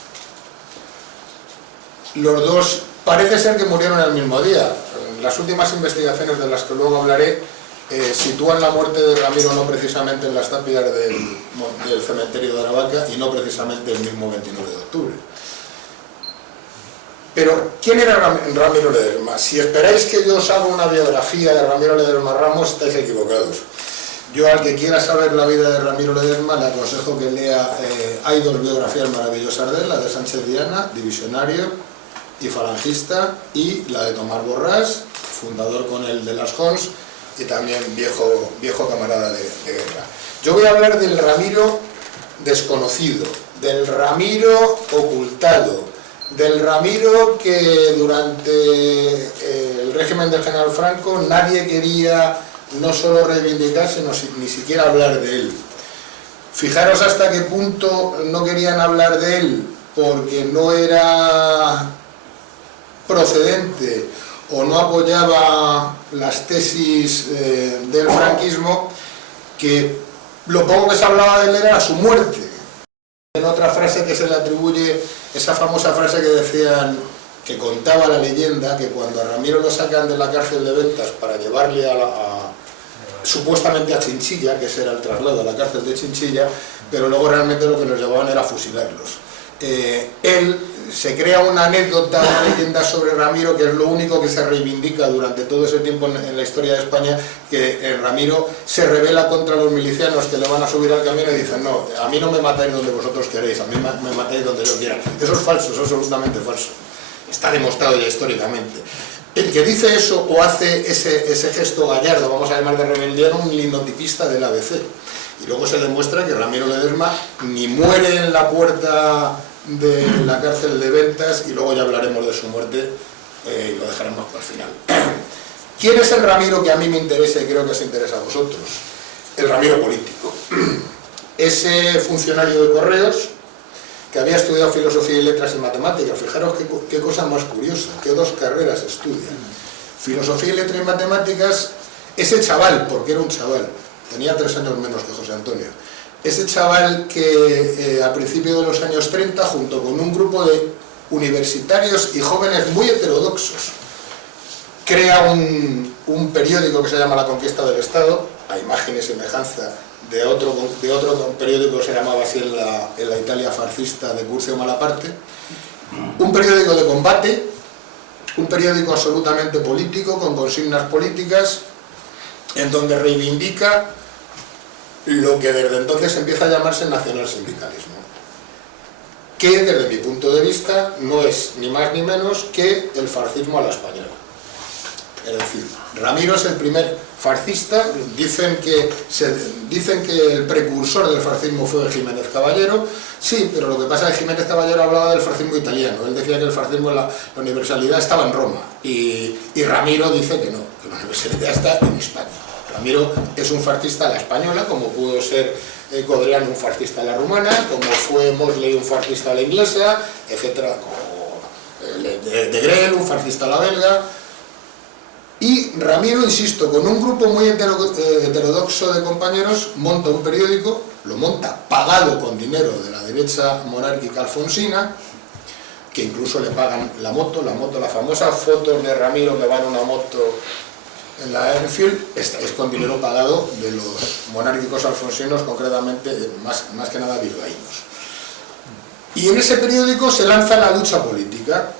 los dos parece ser que murieron el mismo día. Las últimas investigaciones de las que luego hablaré sitúan la muerte de Ramiro no precisamente en las tapias del cementerio de Aravaca y no precisamente el mismo 29 de octubre. Pero, ¿quién era Ramiro Ledesma? Si esperáis que yo os haga una biografía de Ramiro Ledesma Ramos, estáis equivocados. Yo, al que quiera saber la vida de Ramiro Ledesma, le aconsejo que lea, hay dos biografías maravillosas de él, la de Sánchez Viana, divisionario y falangista, y la de Tomás Borrás, fundador con él de las Jons, y también viejo camarada de guerra. Yo voy a hablar del Ramiro desconocido, del Ramiro ocultado, del Ramiro que durante el régimen del general Franco nadie quería no solo reivindicar, sino ni siquiera hablar de él. Fijaros hasta qué punto no querían hablar de él porque no era procedente o no apoyaba las tesis del franquismo, que lo poco que se hablaba de él era su muerte. En otra frase que se le atribuye, esa famosa frase que decían, que contaba la leyenda, que cuando a Ramiro lo sacan de la cárcel de Ventas para llevarle supuestamente a Chinchilla, que ese era el traslado a la cárcel de Chinchilla, pero luego realmente lo que los llevaban era fusilarlos. Él se crea una anécdota, una leyenda sobre Ramiro, que es lo único que se reivindica durante todo ese tiempo en la historia de España, que Ramiro se rebela contra los milicianos que le van a subir al camino y dicen: no, a mí no me matáis donde vosotros queréis, a mí me matáis donde yo quiera. Eso es falso, eso es absolutamente falso. Está demostrado ya históricamente. El que dice eso o hace ese gesto gallardo, vamos a llamar de rebeldía, era un linotipista del ABC. Y luego se demuestra que Ramiro Ledesma ni muere en la puerta de la cárcel de Ventas, y luego ya hablaremos de su muerte y lo dejaremos para el final. ¿Quién es el Ramiro que a mí me interesa y creo que os interesa a vosotros? El Ramiro político. Ese funcionario de Correos que había estudiado filosofía y letras y matemáticas. Fijaros qué cosa más curiosa, qué dos carreras estudian. Filosofía y letras y matemáticas. Ese chaval, porque era un chaval, tenía 3 años menos que José Antonio, ese chaval que a principios de los años 30, junto con un grupo de universitarios y jóvenes muy heterodoxos, crea un periódico que se llama La Conquista del Estado, a imagen y semejanza de otro periódico que se llamaba así en la Italia fascista de Curcio Malaparte, un periódico de combate, un periódico absolutamente político, con consignas políticas, en donde reivindica lo que desde entonces empieza a llamarse nacionalsindicalismo, que desde mi punto de vista no es ni más ni menos que el fascismo a la española. Es decir, Ramiro es el primer fascista. Dicen que el precursor del fascismo fue Jiménez Caballero. Sí, pero lo que pasa es que Jiménez Caballero hablaba del fascismo italiano. Él decía que el fascismo, la universalidad estaba en Roma, y Ramiro dice que no, que la universalidad está en España. Ramiro es un fascista a la española, como pudo ser Codreanu un fascista a la rumana, como fue Mosley un fascista a la inglesa, etc. Como de Grelle, un fascista a la belga. Y Ramiro, insisto, con un grupo muy heterodoxo de compañeros, monta un periódico, lo monta pagado con dinero de la derecha monárquica alfonsina, que incluso le pagan la moto, la famosa foto de Ramiro que va en una moto en la Enfield, es con dinero pagado de los monárquicos alfonsinos, concretamente, más que nada bilbaínos. Y en ese periódico se lanza la lucha política.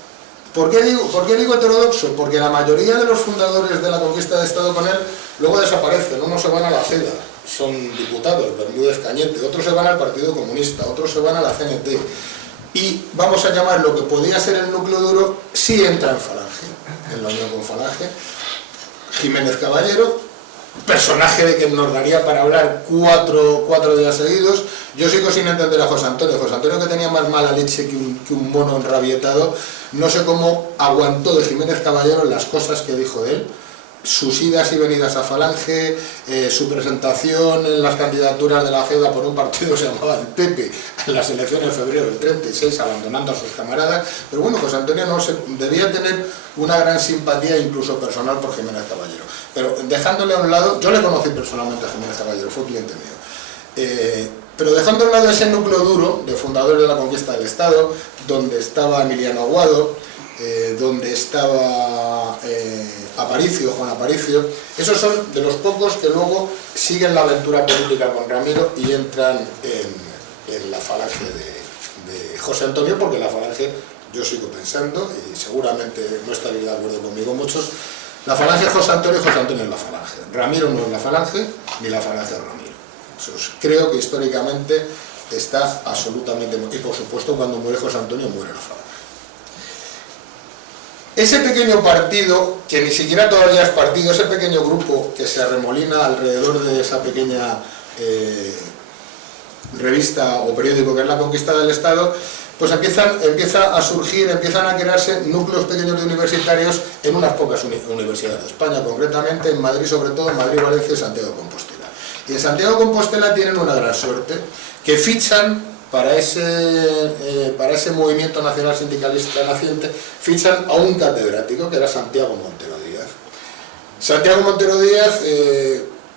¿Por qué digo heterodoxo? Porque la mayoría de los fundadores de la conquista de Estado con él luego desaparecen. Unos se van a la CEDA, son diputados, Bermúdez Cañete, otros se van al Partido Comunista, otros se van a la CNT. Y vamos a llamar lo que podía ser el núcleo duro, sí entra en Falange, en la unión con Falange. Jiménez Caballero, personaje de que nos daría para hablar cuatro días seguidos. Yo sigo sin entender a José Antonio. José Antonio, que tenía más mala leche que un mono enrabietado, no sé cómo aguantó de Jiménez Caballero las cosas que dijo de él, sus idas y venidas a Falange, su presentación en las candidaturas de la Ceuta por un partido que se llamaba el PP en las elecciones de febrero del 36, abandonando a sus camaradas. Pero bueno, José Antonio debía tener una gran simpatía, incluso personal, por Jiménez Caballero. Pero dejándole a un lado, yo le conocí personalmente a Jiménez Caballero, fue cliente mío. Pero dejando a un lado ese núcleo duro de fundadores de la conquista del Estado, donde estaba Emiliano Aguado, donde estaba Juan Aparicio, esos son de los pocos que luego siguen la aventura política con Ramiro y entran en la falange de José Antonio, porque la falange, yo sigo pensando, y seguramente no estaréis de acuerdo conmigo muchos, la falange es José Antonio y José Antonio es la falange. Ramiro no es la falange, ni la falange es Ramiro. Creo que históricamente está absolutamente... Y por supuesto, cuando muere José Antonio, muere la falange. Ese pequeño partido, que ni siquiera todavía es partido, ese pequeño grupo que se arremolina alrededor de esa pequeña revista o periódico que es La Conquista del Estado, pues empieza a surgir, empiezan a crearse núcleos pequeños de universitarios en unas pocas universidades de España, concretamente en Madrid, sobre todo en Madrid, Valencia y Santiago de Compostela. Y en Santiago de Compostela tienen una gran suerte, que fichan para ese movimiento nacional sindicalista naciente, fichan a un catedrático que era Santiago Montero Díaz. Santiago Montero Díaz,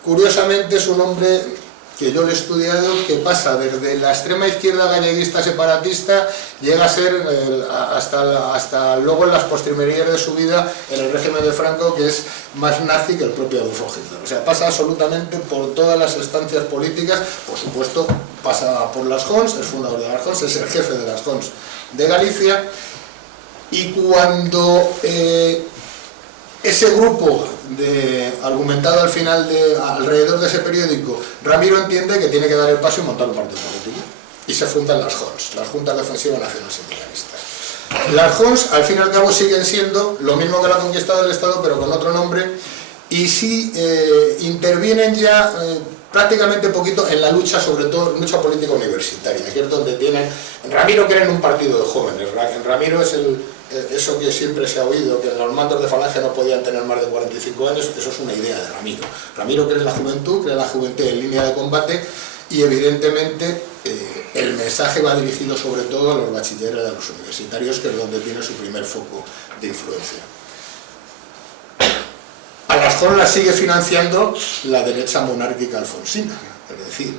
curiosamente, es un hombre que yo le he estudiado, que pasa desde la extrema izquierda galleguista separatista, llega a ser hasta luego en las postrimerías de su vida en el régimen de Franco, que es más nazi que el propio Adolfo Hitler. O sea, pasa absolutamente por todas las estancias políticas. Por supuesto, pasa por las Jons, es fundador de las Jons, es el jefe de las Jons de Galicia, y cuando ese grupo argumentado al final alrededor de ese periódico, Ramiro entiende que tiene que dar el paso y montar un partido político, y se fundan las Jons, las Juntas de Ofensiva Nacional Sindicalistas. Las Jons, al fin y al cabo, siguen siendo lo mismo que la conquista del Estado, pero con otro nombre, y sí intervienen ya prácticamente poquito en la lucha, sobre todo en lucha política universitaria, que es donde tienen... Ramiro cree en un partido de jóvenes. Ramiro es eso que siempre se ha oído, que los mandos de Falange no podían tener más de 45 años, eso es una idea de Ramiro. Ramiro cree en la juventud en línea de combate, y evidentemente el mensaje va dirigido sobre todo a los bachilleres y a los universitarios, que es donde tiene su primer foco de influencia. A las Jons las sigue financiando la derecha monárquica alfonsina, es decir,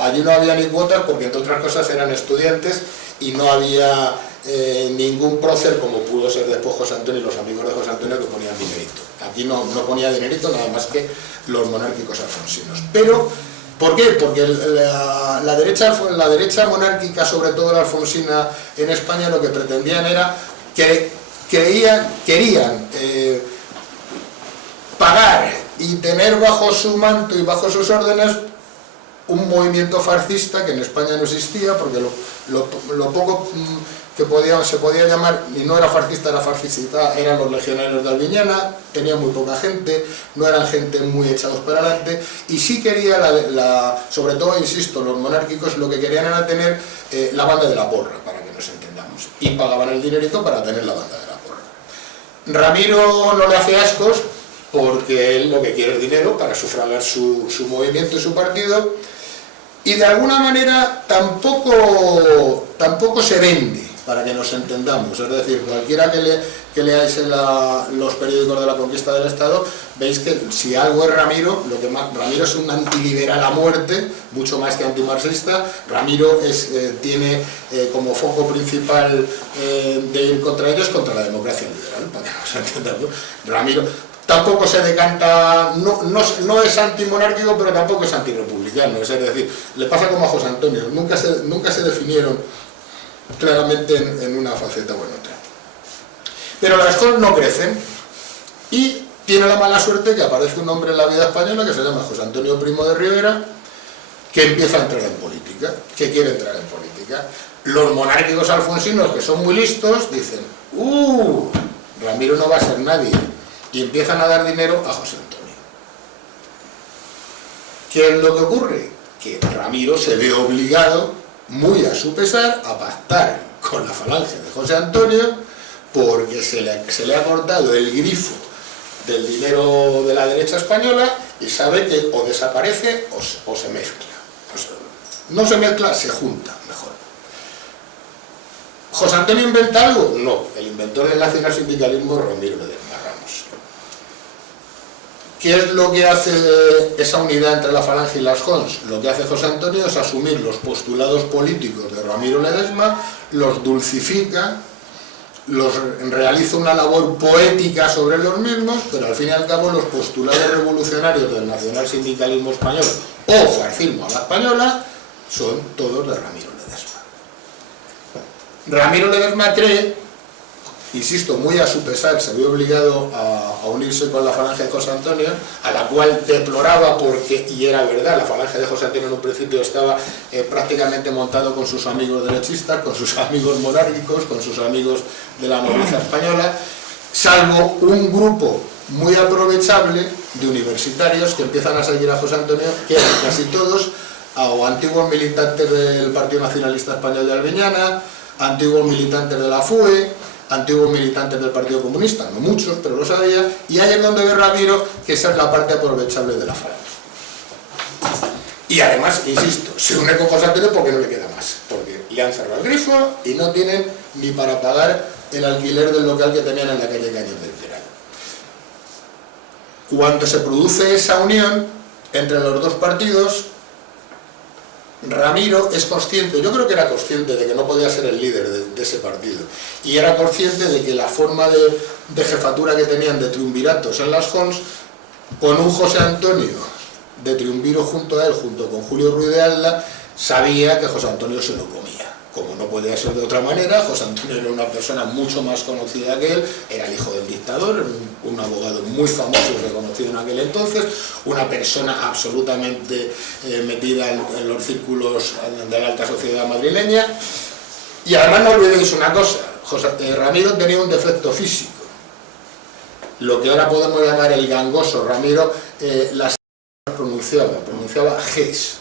allí no había ni cuotas, porque entre otras cosas eran estudiantes y no había ningún prócer, como pudo ser después José Antonio y los amigos de José Antonio, que ponían dinerito. Aquí no ponía dinerito nada más que los monárquicos alfonsinos. Pero, ¿por qué? Porque la derecha monárquica, sobre todo la alfonsina en España, lo que pretendían era que querían pagar y tener bajo su manto y bajo sus órdenes un movimiento fascista que en España no existía, porque lo poco que se podía llamar, y no era fascista, era fascista, eran los legionarios de Albiñana, tenía muy poca gente, no eran gente muy echados para adelante, y sí quería, sobre todo, insisto, los monárquicos lo que querían era tener la banda de la porra, para que nos entendamos, y pagaban el dinerito para tener la banda de la porra. Ramiro no le hace ascos, porque él lo que quiere es dinero para sufragar su movimiento y su partido, y de alguna manera tampoco se vende, para que nos entendamos. Es decir, cualquiera que leáis los periódicos de la conquista del Estado, veis que si algo es Ramiro, Ramiro es un antiliberal a muerte, mucho más que antimarxista. Ramiro tiene como foco principal de ir contra ellos, contra la democracia liberal, para que nos entendamos. Ramiro tampoco se decanta, no es antimonárquico, pero tampoco es antirepublicano, es decir, le pasa como a José Antonio, nunca se definieron claramente en una faceta o en otra. Pero las cosas no crecen, y tiene la mala suerte que aparece un hombre en la vida española que se llama José Antonio Primo de Rivera, que empieza a entrar en política, que quiere entrar en política. Los monárquicos alfonsinos, que son muy listos, dicen, Ramiro no va a ser nadie, y empiezan a dar dinero a José Antonio. ¿Qué es lo que ocurre? Que Ramiro se ve obligado, muy a su pesar, a pactar con la falange de José Antonio, porque se le ha cortado el grifo del dinero de la derecha española y sabe que o desaparece o se mezcla. O sea, no se mezcla, se junta, mejor. ¿José Antonio inventa algo? No, el inventor del nacionalsindicalismo es Ramiro Ledesma Ramos. ¿Qué es lo que hace esa unidad entre la falange y las Jons? Lo que hace José Antonio es asumir los postulados políticos de Ramiro Ledesma, los dulcifica, realiza una labor poética sobre los mismos, pero al fin y al cabo los postulados revolucionarios del nacionalsindicalismo español o fascismo a la española son todos de Ramiro Ledesma. Ramiro Ledesma cree, insisto, muy a su pesar, se ve obligado a unirse con la falange de José Antonio, a la cual deploraba porque, y era verdad, la falange de José Antonio en un principio estaba prácticamente montado con sus amigos derechistas, con sus amigos monárquicos, con sus amigos de la nobleza española, salvo un grupo muy aprovechable de universitarios que empiezan a seguir a José Antonio, que eran casi todos o antiguos militantes del Partido Nacionalista Español de Albiñana, antiguos militantes de la FUE, antiguos militantes del Partido Comunista, no muchos, pero lo sabía, y ahí es donde ve Ramiro que esa es la parte aprovechable de la falange. Y además, insisto, se une con José Antonio porque no le queda más, porque le han cerrado el grifo y no tienen ni para pagar el alquiler del local que tenían en la calle Cañón del Peral. Cuando se produce esa unión entre los dos partidos, Ramiro es consciente, yo creo que era consciente de que no podía ser el líder de ese partido, y era consciente de que la forma de jefatura que tenían de triunviratos en las Jons, con un José Antonio de triunviro junto a él, junto con Julio Ruiz de Alda, sabía que José Antonio se lo comía. Como no podía ser de otra manera, José Antonio era una persona mucho más conocida que él, era el hijo del dictador, un abogado muy famoso y reconocido en aquel entonces, una persona absolutamente metida en los círculos de la alta sociedad madrileña, y además no olvidéis una cosa, Ramiro tenía un defecto físico, lo que ahora podemos llamar el gangoso. Ramiro las pronunciaba Gs,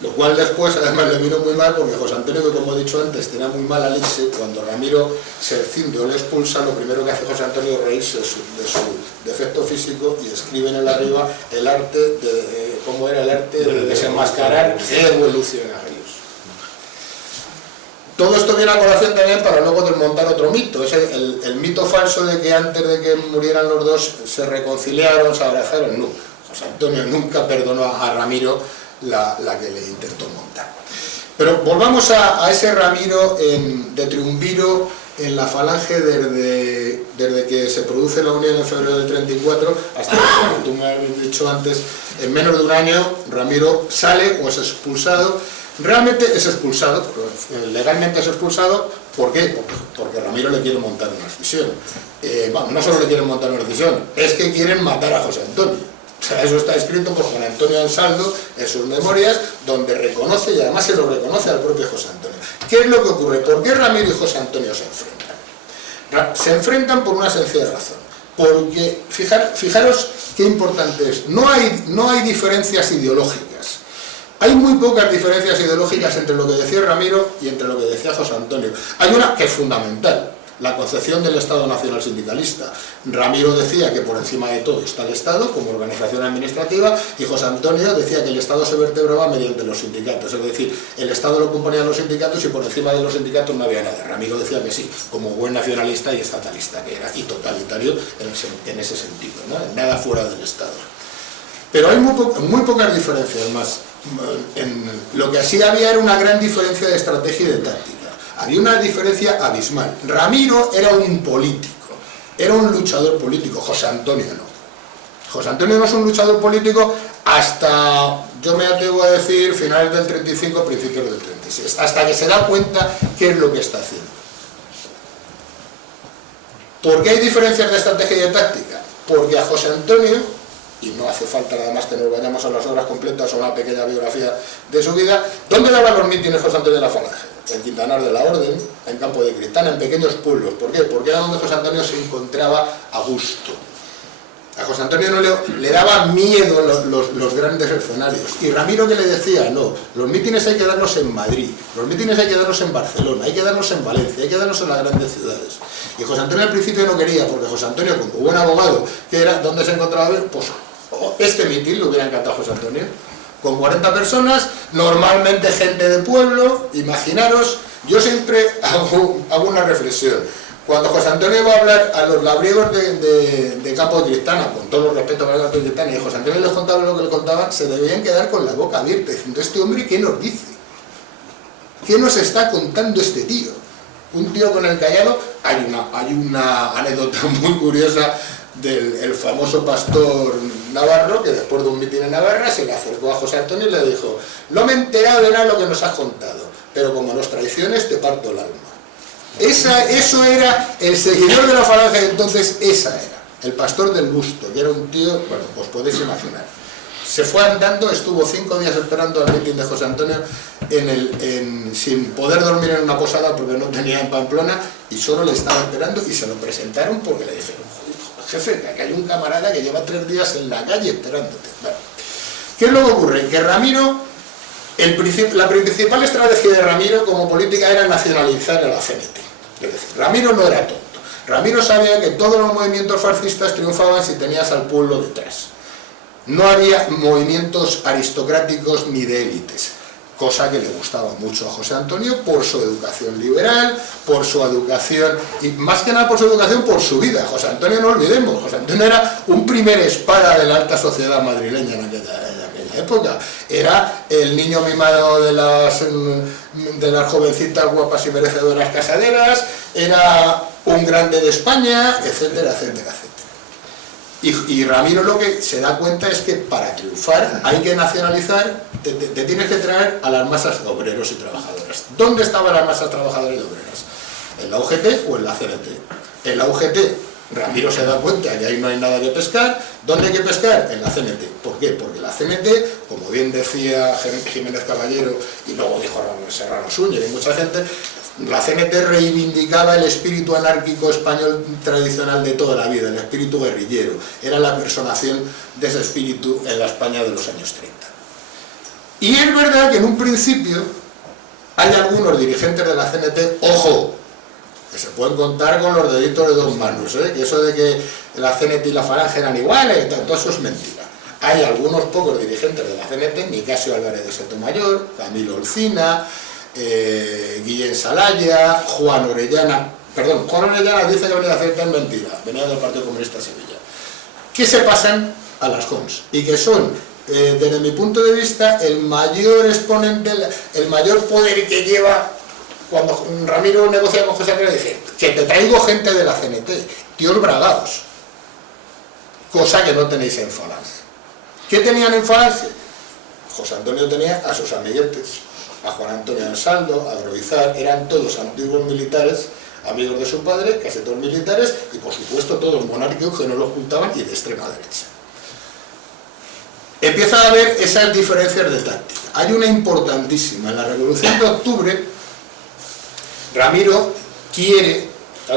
lo cual después además le vino muy mal porque José Antonio, que como he dicho antes tenía muy mala leche, cuando Ramiro se escinde o le expulsa, lo primero que hace José Antonio es reírse de su defecto físico y escribe en el arriba el arte de, ¿cómo era el arte? De desenmascarar revolucionarios. Todo esto viene a colación también para luego desmontar otro mito, es el mito falso de que antes de que murieran los dos se reconciliaron, se abrazaron. Nunca. José Antonio nunca perdonó a Ramiro la que le intentó montar. Pero volvamos a ese Ramiro de triunviro en la falange desde que se produce la unión en febrero del 34 hasta que, como tú me has dicho antes, en menos de un año Ramiro sale o es expulsado. Realmente es expulsado, legalmente es expulsado. ¿Por qué? Porque Ramiro le quiere montar una escisión. No solo le quieren montar una escisión, es que quieren matar a José Antonio. O sea, eso está escrito por Juan Antonio Ansaldo en sus memorias, donde reconoce, y además se lo reconoce al propio José Antonio. ¿Qué es lo que ocurre? ¿Por qué Ramiro y José Antonio se enfrentan? Se enfrentan por una sencilla razón. Porque, fijaros qué importante es, no hay diferencias ideológicas. Hay muy pocas diferencias ideológicas entre lo que decía Ramiro y entre lo que decía José Antonio. Hay una que es fundamental, la concepción del Estado nacional sindicalista. Ramiro decía que por encima de todo está el Estado como organización administrativa, y José Antonio decía que el Estado se vertebraba mediante los sindicatos, es decir, el Estado lo componían los sindicatos y por encima de los sindicatos no había nada. Ramiro decía que sí, como buen nacionalista y estatalista que era, y totalitario en ese sentido, ¿no? Nada fuera del Estado. Pero hay muy pocas diferencias más. Lo que sí había era una gran diferencia de estrategia y de táctica. Había una diferencia abismal. Ramiro era un político, era un luchador político. José Antonio no. José Antonio no es un luchador político hasta, yo me atrevo a decir, finales del 35, principios del 36, hasta que se da cuenta qué es lo que está haciendo. ¿Por qué hay diferencias de estrategia y de táctica? Porque a José Antonio, y no hace falta nada más que nos vayamos a las obras completas o una pequeña biografía de su vida, ¿dónde daban los mítines José Antonio de la Falange? En Quintanar de la Orden, en Campo de Cristán, en pequeños pueblos. ¿Por qué? Porque era donde José Antonio se encontraba a gusto. A José Antonio no le daba miedo los grandes escenarios. Y Ramiro, que le decía, no, los mítines hay que darlos en Madrid, los mítines hay que darlos en Barcelona, hay que darlos en Valencia, hay que darlos en las grandes ciudades. Y José Antonio al principio no quería, porque José Antonio, como buen abogado, que era, ¿dónde se encontraba? Pues este mitin le hubiera encantado a José Antonio, con 40 personas, normalmente gente de pueblo. Imaginaros, yo siempre hago una reflexión. Cuando José Antonio va a hablar a los labriegos de Campo de Cristana, con todo el respeto para Campo de Cristana, y José Antonio les contaba lo que le contaban, se debían quedar con la boca abierta, diciendo, ¿este hombre qué nos dice? ¿Qué nos está contando este tío? Un tío con el callado. Hay una anécdota muy curiosa del famoso pastor navarro, que después de un mitin en Navarra se le acercó a José Antonio y le dijo, no me he enterado de nada de lo que nos has contado, pero como nos traiciones te parto el alma. Eso era el seguidor de la falange de entonces, esa era, el pastor del Busto, que era un tío, bueno, pues podéis imaginar. Se fue andando, estuvo 5 días esperando al mitin de José Antonio sin poder dormir en una posada porque no tenía en Pamplona, y solo le estaba esperando, y se lo presentaron porque le dijeron, jefe, que hay un camarada que lleva 3 días en la calle esperándote. Bueno, ¿qué es lo que ocurre? Que Ramiro, la principal estrategia de Ramiro como política era nacionalizar a la CNT. Es decir, Ramiro no era tonto. Ramiro sabía que todos los movimientos fascistas triunfaban si tenías al pueblo detrás. No había movimientos aristocráticos ni de élites, cosa que le gustaba mucho a José Antonio por su educación liberal, por su educación, y más que nada por su educación, por su vida. José Antonio, no olvidemos, José Antonio era un primer espada de la alta sociedad madrileña en aquella época. Era el niño mimado de las jovencitas guapas y merecedoras casaderas, era un grande de España, etcétera, etcétera, etcétera. Y Ramiro lo que se da cuenta es que para triunfar hay que nacionalizar, te tienes que traer a las masas de obreros y trabajadoras. ¿Dónde estaban las masas trabajadoras y obreras? ¿En la UGT o en la CNT? En la UGT, Ramiro se da cuenta que ahí no hay nada que pescar. ¿Dónde hay que pescar? En la CNT. ¿Por qué? Porque la CNT, como bien decía Jiménez Caballero, y luego dijo Serrano Suñer y mucha gente, la CNT reivindicaba el espíritu anárquico español tradicional de toda la vida, el espíritu guerrillero. Era la personación de ese espíritu en la España de los años 30. Y es verdad que en un principio hay algunos dirigentes de la CNT, ojo, que se pueden contar con los deditos de 2 manos, que eso de que la CNT y la falange eran iguales, todo eso es mentira. Hay algunos pocos dirigentes de la CNT, Nicasio Álvarez de Sotomayor, Camilo Olcina, Guillén Salaya, Juan Orellana dice que venía de CNT, es mentira, venía del Partido Comunista de Sevilla, que se pasan a las JONS y que son, desde mi punto de vista, el mayor exponente, el mayor poder que lleva. Cuando Ramiro negocia con José Antonio, dice que te traigo gente de la CNT, tíos bragados, cosa que no tenéis en Falange. ¿Qué tenían en Falange? José Antonio tenía a sus amiguetes, a Juan Antonio Ansaldo, a Groizar, eran todos antiguos militares, amigos de su padre, casi todos militares, y por supuesto todos monárquicos que no los ocultaban y de extrema derecha. Empieza a haber esas diferencias de táctica. Hay una importantísima. En la Revolución de Octubre, Ramiro quiere,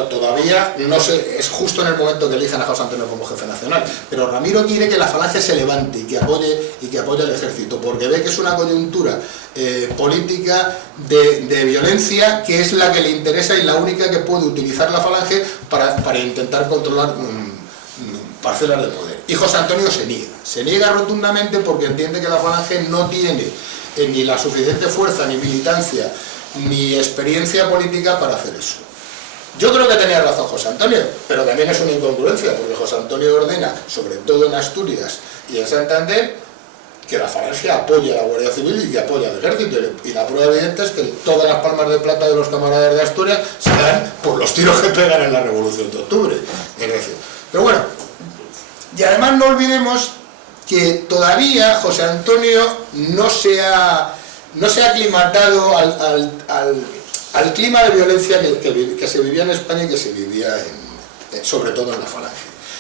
todavía no sé, es justo en el momento que elijan a José Antonio como jefe nacional, pero Ramiro quiere que la falange se levante y que apoye al ejército, porque ve que es una coyuntura política de violencia que es la que le interesa y la única que puede utilizar la falange para intentar controlar parcelas de poder. Y José Antonio se niega rotundamente porque entiende que la falange no tiene ni la suficiente fuerza, ni militancia, ni experiencia política para hacer eso. Yo creo que tenía razón José Antonio, pero también es una incongruencia, porque José Antonio ordena, sobre todo en Asturias y en Santander, que la falange apoye a la Guardia Civil y que apoye al ejército. Y la prueba evidente es que todas las palmas de plata de los camaradas de Asturias se dan por los tiros que pegan en la Revolución de Octubre. Es decir, pero bueno, y además no olvidemos que todavía José Antonio no se ha aclimatado al clima de violencia que se vivía en España y que se vivía sobre todo en la falange.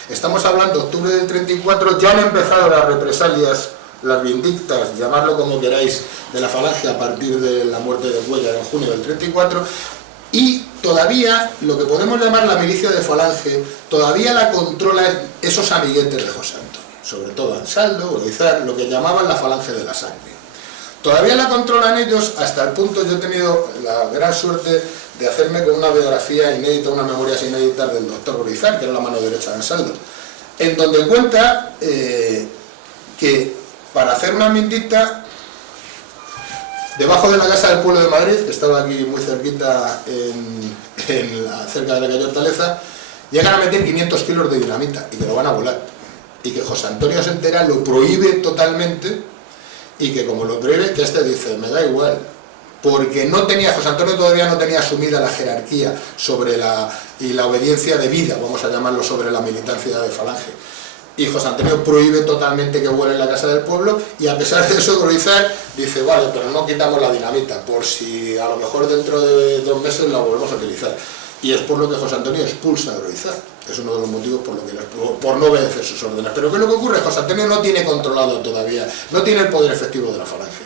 Estamos hablando de octubre del 34, ya han empezado las represalias, las vindictas, llamarlo como queráis, de la falange a partir de la muerte de Cuéllar en junio del 34, Y todavía, lo que podemos llamar la milicia de Falange, todavía la controlan esos amiguetes de José Antonio, sobre todo Ansaldo, Urizar, lo que llamaban la Falange de la Sangre. Todavía la controlan ellos hasta el punto, yo he tenido la gran suerte de hacerme con una biografía inédita, unas memorias inéditas del doctor Urizar, que era la mano derecha de Ansaldo, en donde cuenta que para hacer una mintita, debajo de la Casa del Pueblo de Madrid, que estaba aquí muy cerquita, cerca de la calle Hortaleza, llegan a meter 500 kilos de dinamita y que lo van a volar. Y que José Antonio se entera, lo prohíbe totalmente, y que como lo prohíbe, que este dice, me da igual, porque José Antonio todavía no tenía asumida la jerarquía y la obediencia debida, vamos a llamarlo, sobre la militancia de Falange. Y José Antonio prohíbe totalmente que vuele en la Casa del Pueblo, y a pesar de eso Urizar dice, vale, pero no quitamos la dinamita, por si a lo mejor dentro de 2 meses la volvemos a utilizar. Y es por lo que José Antonio expulsa a Urizar. Es uno de los motivos por no obedecer sus órdenes. Pero ¿qué es lo que ocurre? José Antonio no tiene controlado todavía, no tiene el poder efectivo de la Falange.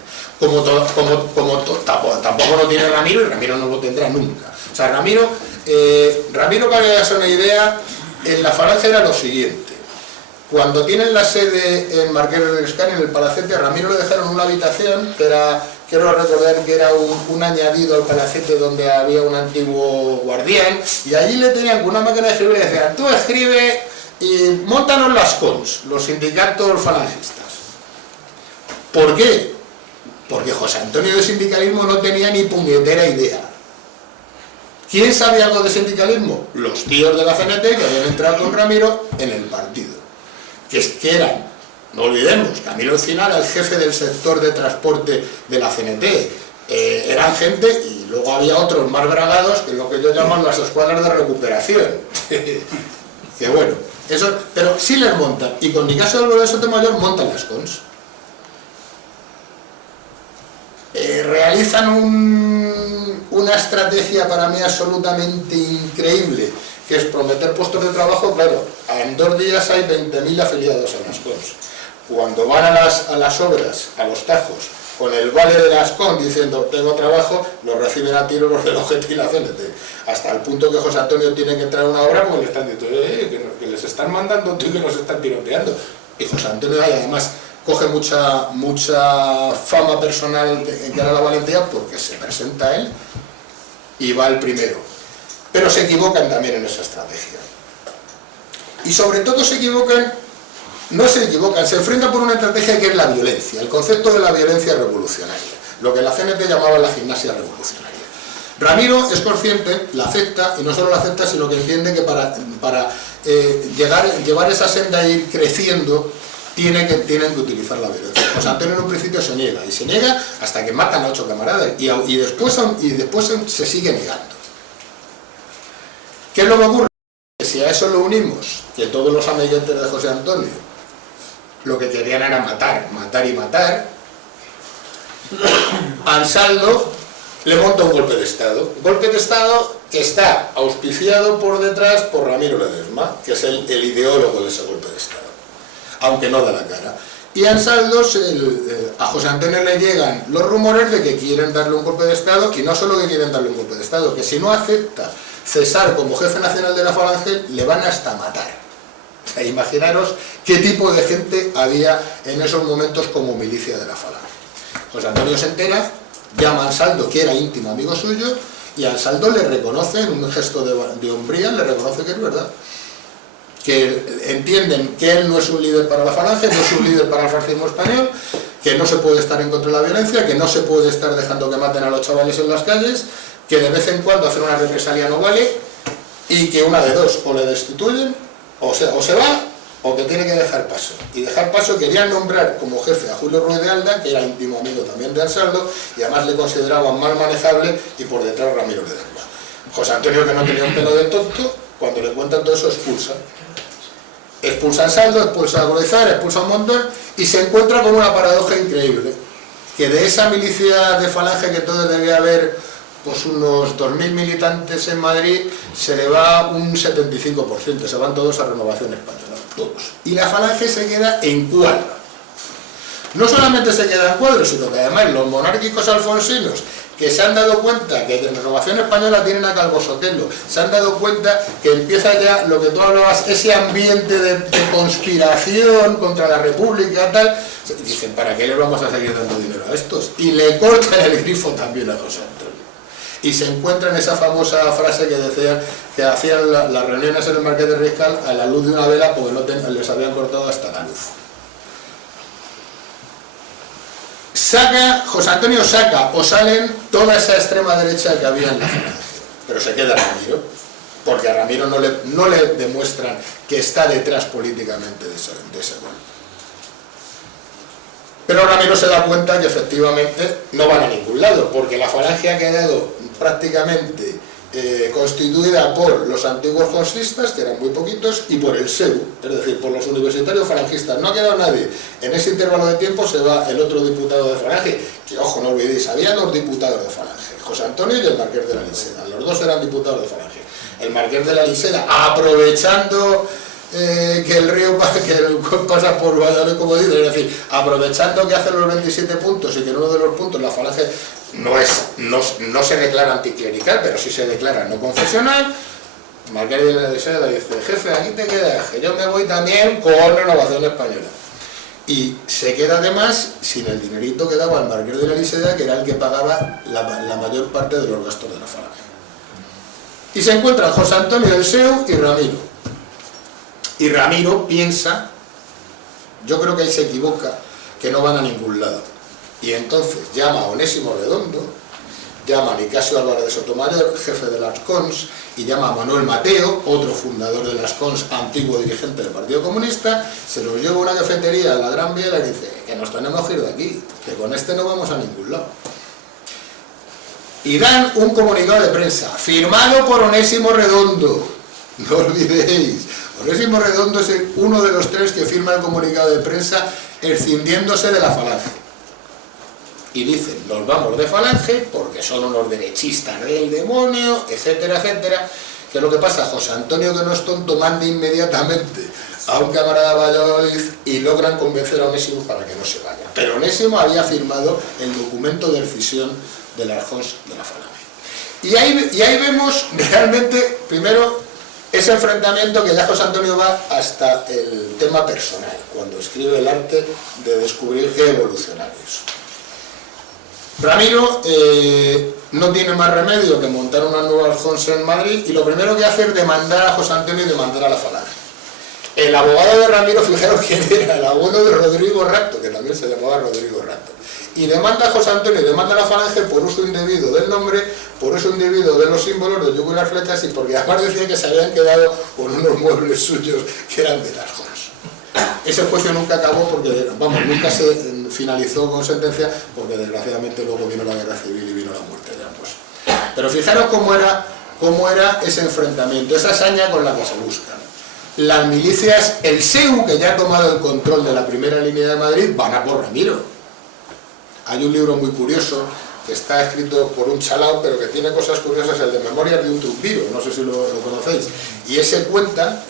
Tampoco lo tiene Ramiro, y Ramiro no lo tendrá nunca. O sea, Ramiro, para que hagas una idea, en la Falange era lo siguiente. Cuando tienen la sede en Marqués de Riscán, en el Palacete, a Ramiro le dejaron una habitación que era, quiero recordar que era un añadido al Palacete donde había un antiguo guardián, y allí le tenían con una máquina de escribir y le decían, tú escribe y móntanos las cons, los sindicatos falangistas. ¿Por qué? Porque José Antonio de sindicalismo no tenía ni puñetera idea. ¿Quién sabía algo de sindicalismo? Los tíos de la CNT que habían entrado con Ramiro en el partido. Que eran, no olvidemos, Camilo Encina era el jefe del sector de transporte de la CNT, eran gente, y luego había otros más bragados, que es lo que yo llamo las escuadras de recuperación, que bueno, eso, pero sí les montan, y con Nicasio Álvaro de Sotomayor montan las cons. Realizan una estrategia para mí absolutamente increíble, que es prometer puestos de trabajo. Claro, en 2 días hay 20.000 afiliados a las cons. Cuando van a las obras, a los tajos, con el vale de las cons diciendo tengo trabajo, los reciben a tiro los del OGT y la CNT. Hasta el punto que José Antonio tiene que entrar a una obra porque le están diciendo que les están mandando y que nos están tiroteando. Y José Antonio además coge mucha fama personal en cara a la valentía, porque se presenta él y va el primero. Pero se equivocan también en esa estrategia. Y sobre todo se enfrentan por una estrategia que es la violencia, el concepto de la violencia revolucionaria, lo que la CNT llamaba la gimnasia revolucionaria. Ramiro es consciente, la acepta, y no solo la acepta, sino que entiende que para llevar esa senda e ir creciendo, tienen que utilizar la violencia. José Antonio en un principio se niega, y se niega hasta que matan a 8 camaradas, y después se sigue negando. ¿Qué es lo que ocurre? Que si a eso lo unimos, que todos los amiguetes de José Antonio lo que querían era matar y matar, Ansaldo le monta un golpe de Estado. Un golpe de Estado que está auspiciado por detrás por Ramiro Ledesma, que es el ideólogo de ese golpe de Estado, aunque no da la cara. Y a Ansaldo, a José Antonio le llegan los rumores de que quieren darle un golpe de Estado, y no solo que quieren darle un golpe de Estado, que si no acepta cesar como jefe nacional de la Falange, le van hasta matar. O sea, imaginaros qué tipo de gente había en esos momentos como milicia de la Falange. José Antonio se entera, llama a Ansaldo, que era íntimo amigo suyo, y Ansaldo le reconoce, en un gesto de hombría, le reconoce que es verdad. Que entienden que él no es un líder para la Falange, no es un líder para el fascismo español, que no se puede estar en contra de la violencia, que no se puede estar dejando que maten a los chavales en las calles, que de vez en cuando hacer una represalia no vale, y que una de dos, o le destituyen, o se va, o que tiene que dejar paso. Y dejar paso, querían nombrar como jefe a Julio Ruiz de Alda, que era íntimo amigo también de Ansaldo, y además le consideraban mal manejable, y por detrás Ramiro Ledesma. José Antonio, que no tenía un pelo de tonto, cuando le cuentan todo eso, expulsa a Ansaldo, expulsa a Urizar, expulsa a un montón, y se encuentra con una paradoja increíble, que de esa milicia de Falange, que entonces debía haber pues unos 2.000 militantes en Madrid, se le va un 75%, se van todos a Renovación Española, todos. Y la Falange se queda en cuadro. No solamente se queda en cuadro, sino que además los monárquicos alfonsinos, que se han dado cuenta que en Renovación Española tienen a Calvo Sotelo, se han dado cuenta que empieza ya lo que tú hablabas, ese ambiente de conspiración contra la República, tal. Dicen, ¿para qué les vamos a seguir dando dinero a estos? Y le cortan el grifo también a José Antonio. Y se encuentran esa famosa frase que decían que hacían las reuniones en el Marqués de Riscal a la luz de una vela porque les habían cortado hasta la luz. José Antonio saca o salen toda esa extrema derecha que había en la Falange, pero se queda Ramiro, porque a Ramiro no le demuestran que está detrás políticamente de ese golpe. Pero Ramiro se da cuenta que efectivamente no van a ningún lado, porque la Falange ha quedado prácticamente constituida por los antiguos consistas, que eran muy poquitos, y por el SEU, es decir, por los universitarios falangistas. No ha quedado nadie. En ese intervalo de tiempo se va el otro diputado de Falange, que ojo, no olvidéis, había dos diputados de Falange, José Antonio y el Marqués de la Liseda. Los dos eran diputados de Falange. El Marqués de la Liseda, aprovechando que el río pasa por Valladolid, como digo, es decir, aprovechando que hacen los 27 puntos y que en uno de los puntos la Falange no se declara anticlerical, pero sí se declara no confesional, Marqués de la Liseda le dice, jefe, aquí te quedas, que yo me voy también con Renovación Española. Y se queda además sin el dinerito que daba el Marqués de la Liseda, que era el que pagaba la mayor parte de los gastos de la Falange. Y se encuentran José Antonio del SEU y Ramiro. Y Ramiro piensa, yo creo que ahí se equivoca, que no van a ningún lado. Y entonces llama a Onésimo Redondo, llama a Nicasio Álvarez de Sotomayor, jefe de las CONS, y llama a Manuel Mateo, otro fundador de las CONS, antiguo dirigente del Partido Comunista, se los lleva a una cafetería a la Gran Vía y le dice que nos tenemos que ir de aquí, que con este no vamos a ningún lado. Y dan un comunicado de prensa, firmado por Onésimo Redondo, no olvidéis. Onésimo Redondo es uno de los tres que firma el comunicado de prensa escindiéndose de la Falange. Y dicen, nos vamos de Falange porque son unos derechistas del demonio, etcétera, etcétera. ¿Qué es lo que pasa? José Antonio, que no es tonto, manda inmediatamente a un camarada de Valladolid y logran convencer a Onésimo para que no se vaya. Pero Onésimo había firmado el documento de escisión de las CONS de la Falange. Y ahí vemos realmente, primero, ese enfrentamiento que ya José Antonio va hasta el tema personal, cuando escribe El arte de descubrir evolucionarios. Ramiro no tiene más remedio que montar unas nuevas CONS en Madrid y lo primero que hace es demandar a José Antonio y demandar a la Falange. El abogado de Ramiro, fijaros quién era, el abuelo de Rodrigo Rato, que también se llamaba Rodrigo Rato. Y demanda a José Antonio y demanda a la Falange por uso indebido del nombre, por uso indebido de los símbolos, de yugo y las flechas, y porque además decía que se habían quedado con unos muebles suyos que eran de las CONS. Ese juicio nunca acabó porque, vamos, nunca se finalizó con sentencia porque desgraciadamente luego vino la guerra civil y vino la muerte de ambos. Pero fijaros cómo era ese enfrentamiento, esa hazaña con la que se buscan. Las milicias, el SEU, que ya ha tomado el control de la primera línea de Madrid, van a por Ramiro. Hay un libro muy curioso que está escrito por un chalao, pero que tiene cosas curiosas, el de Memorias de un trumpiro, no sé si lo conocéis. Y ese cuenta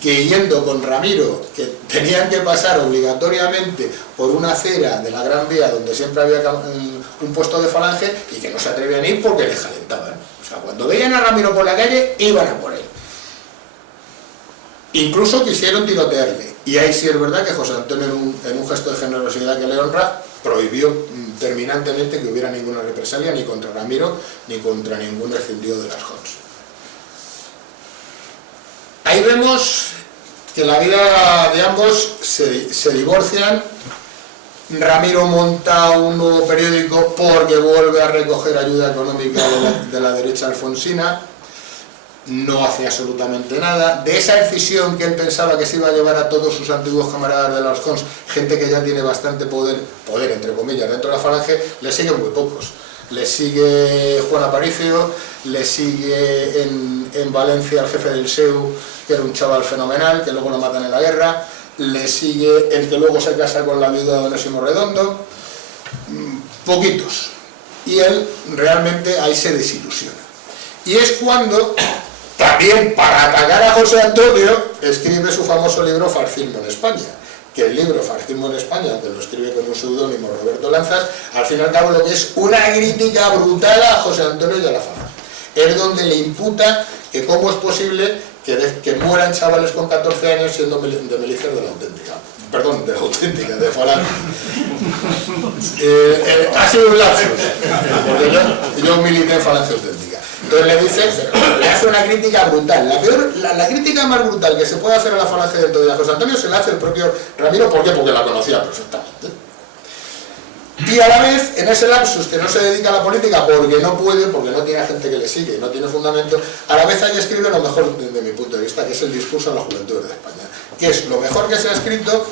que yendo con Ramiro, que tenían que pasar obligatoriamente por una acera de la Gran Vía donde siempre había un puesto de Falange y que no se atrevían a ir porque les calentaban. O sea, cuando veían a Ramiro por la calle, iban a por él. Incluso quisieron tirotearle. Y ahí sí es verdad que José Antonio, en un gesto de generosidad que le honra, prohibió terminantemente que hubiera ninguna represalia ni contra Ramiro ni contra ningún escindido de las CONS. Ahí vemos que la vida de ambos se divorcian. Ramiro monta un nuevo periódico porque vuelve a recoger ayuda económica de la derecha alfonsina. No hace absolutamente nada. De esa decisión que él pensaba que se iba a llevar a todos sus antiguos camaradas de las CONS, gente que ya tiene bastante poder entre comillas, dentro de la Falange, le siguen muy pocos. Le sigue Juan Aparicio, le sigue en Valencia el jefe del SEU, que era un chaval fenomenal, que luego lo matan en la guerra, le sigue el que luego se casa con la viuda de Onésimo Redondo, poquitos. Y él realmente ahí se desilusiona. Y es cuando, también para atacar a José Antonio, escribe su famoso libro Fascismo en España, que el libro Fascismo en España, aunque lo escribe con un seudónimo Roberto Lanzas, al fin y al cabo lo que es una crítica brutal a José Antonio y a la Falange. Es donde le imputa que cómo es posible que mueran chavales con 14 años siendo de milicias de la auténtica. Perdón, de la auténtica, de Falange. Ha sido un lapsus, porque yo milité en Falange auténtica. Entonces le dice, le hace una crítica brutal. La crítica más brutal que se puede hacer a la Falange dentro de José Antonio se la hace el propio Ramiro. ¿Por qué? Porque la conocía perfectamente. Y a la vez, en ese lapsus que no se dedica a la política porque no puede, porque no tiene gente que le sigue, no tiene fundamento, a la vez ahí escribe lo mejor desde mi punto de vista, que es el discurso a la juventud de España, que es lo mejor que se ha escrito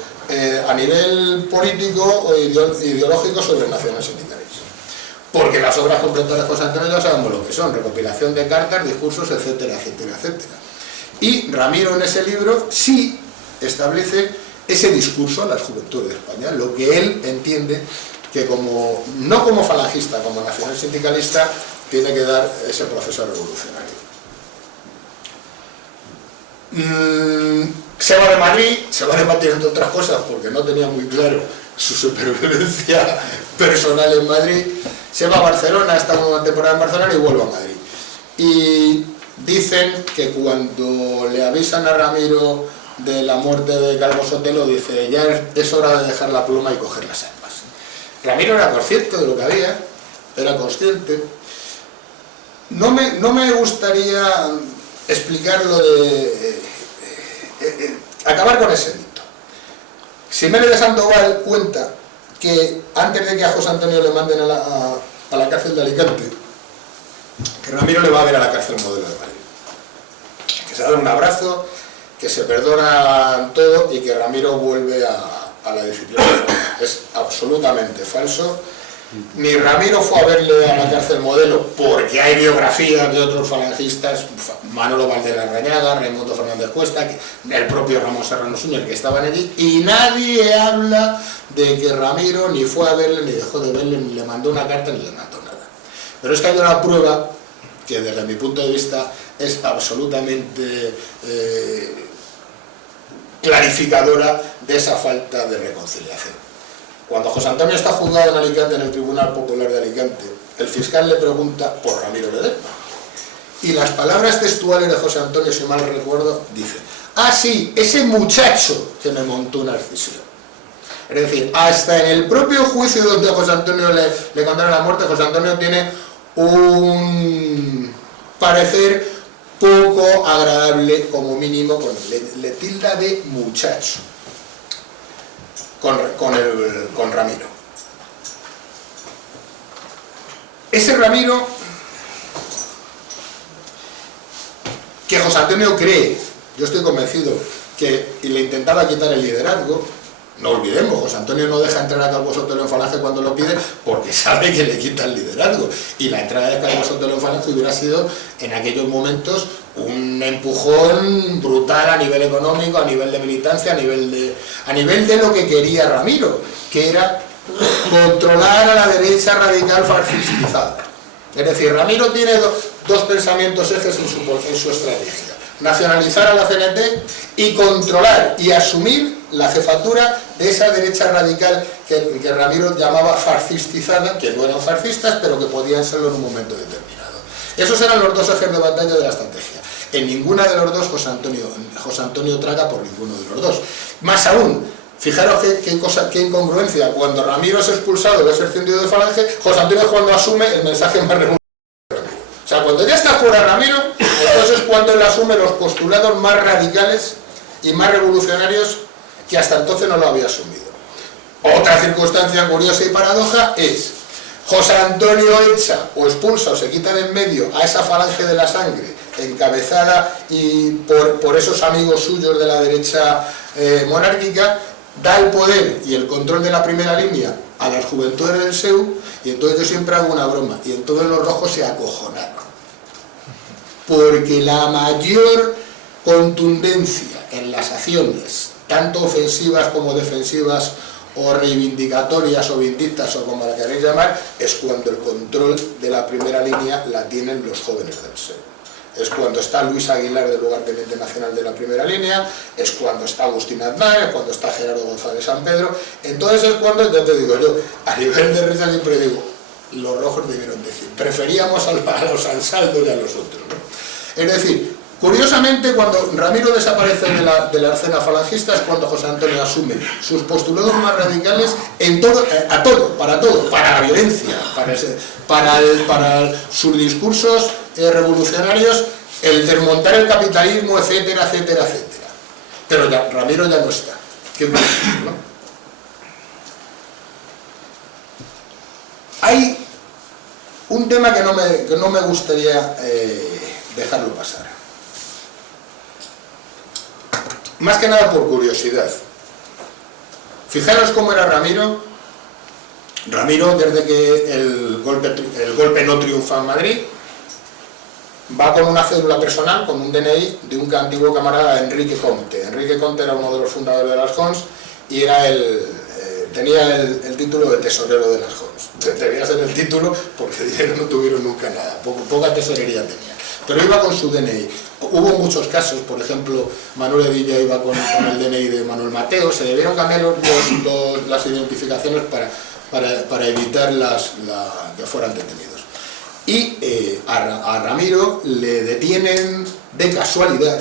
a nivel político o ideológico sobre el nacionalsindicalismo. Porque las obras completas de José Antonio ya sabemos lo que son, recopilación de cartas, discursos, etcétera, etcétera, etcétera. Y Ramiro en ese libro sí establece ese discurso a las juventudes de España, lo que él entiende que no como falangista, como nacional sindicalista, tiene que dar ese proceso revolucionario. Se va de Madrid, se va de Madrid entre otras cosas, porque no tenía muy claro su supervivencia personal en Madrid. Se va a Barcelona, está una temporada en Barcelona y vuelve a Madrid. Y dicen que cuando le avisan a Ramiro de la muerte de Calvo Sotelo, dice, ya es hora de dejar la pluma y coger las armas. Ramiro era consciente de lo que había, era consciente. No me gustaría explicarlo acabar con ese mito. Ximénez de Sandoval cuenta que antes de que a José Antonio le manden a la cárcel de Alicante, que Ramiro le va a ver a la cárcel Modelo de Madrid, que se dan un abrazo, que se perdonan todo y que Ramiro vuelve a la disciplina. Es absolutamente falso. Ni Ramiro fue a verle a la cárcel Modelo, porque hay biografías de otros falangistas, Manolo Valderrañaga, Raimundo Fernández Cuesta, el propio Ramón Serrano Suñer, que estaban allí, y nadie habla de que Ramiro ni fue a verle, ni dejó de verle, ni le mandó una carta, ni le mandó nada. Pero es que hay una prueba que desde mi punto de vista es absolutamente clarificadora de esa falta de reconciliación. Cuando José Antonio está juzgado en Alicante, en el Tribunal Popular de Alicante, el fiscal le pregunta por Ramiro Ledesma. Y las palabras textuales de José Antonio, si mal recuerdo, dicen: ah, sí, ese muchacho que me montó una escisión. Es decir, hasta en el propio juicio donde a José Antonio le condenan la muerte, José Antonio tiene un parecer poco agradable, como mínimo, le tilda de muchacho con Ramiro. Ese Ramiro que José Antonio cree, yo estoy convencido, que le intentaba quitar el liderazgo. No olvidemos, José Antonio no deja entrar a Calvo Sotelo en Falange cuando lo pide porque sabe que le quita el liderazgo. Y la entrada de Calvo Sotelo en Falange hubiera sido, en aquellos momentos, un empujón brutal a nivel económico, a nivel de militancia, a nivel de lo que quería Ramiro, que era controlar a la derecha radical fascistizada. Es decir, Ramiro tiene dos pensamientos ejes en su estrategia: nacionalizar a la CNT y controlar y asumir la jefatura de esa derecha radical que Ramiro llamaba fascistizada, que no eran fascistas, pero que podían serlo en un momento determinado. Esos eran los dos ejes de batalla de la estrategia. En ninguna de los dos José Antonio traga por ninguno de los dos. Más aún, fijaros qué incongruencia: cuando Ramiro es expulsado de ese sentido de Falange, José Antonio es cuando asume el mensaje más revolucionario. O sea, cuando ya está fuera Ramiro, entonces es cuando él asume los postulados más radicales y más revolucionarios que hasta entonces no lo había asumido. Otra circunstancia curiosa y paradoja es: José Antonio echa o expulsa o se quita de en medio a esa falange de la sangre, encabezada y por esos amigos suyos de la derecha monárquica, da el poder y el control de la primera línea a las juventudes del SEU, y entonces yo siempre hago una broma, y entonces los rojos se acojonaron, porque la mayor contundencia en las acciones, tanto ofensivas como defensivas, o reivindicatorias o vindictas, o como la queréis llamar, es cuando el control de la primera línea la tienen los jóvenes del SEU. es cuando está Luis Aguilar del lugarteniente nacional de la primera línea, es cuando está Agustín Aznar, es cuando está Gerardo González San Pedro. Entonces es cuando, ya te digo yo, a nivel de risa siempre digo, los rojos debieron decir, preferíamos a los Ansaldos y a los otros, ¿no? Es decir, curiosamente, cuando Ramiro desaparece de la escena falangista es cuando José Antonio asume sus postulados más radicales en todo, para la violencia, para sus discursos revolucionarios, el desmontar el capitalismo, etcétera, etcétera, etcétera. Pero ya, Ramiro ya no está. ¿Qué pasa, no? Hay un tema que no me gustaría dejarlo pasar. Más que nada por curiosidad. Fijaros cómo era Ramiro. Ramiro, desde que el golpe no triunfa en Madrid, va con una cédula personal, con un DNI de un antiguo camarada, Enrique Comte. Enrique Comte era uno de los fundadores de las Jons y era tenía el título de tesorero de las Jons. Debía ser el título porque dinero no tuvieron nunca nada, poca tesorería tenía. Pero iba con su DNI. Hubo muchos casos, por ejemplo, Manuel Evilla iba con el DNI de Manuel Mateo, se debieron cambiar las identificaciones para evitar que fueran detenidos. Y a Ramiro le detienen de casualidad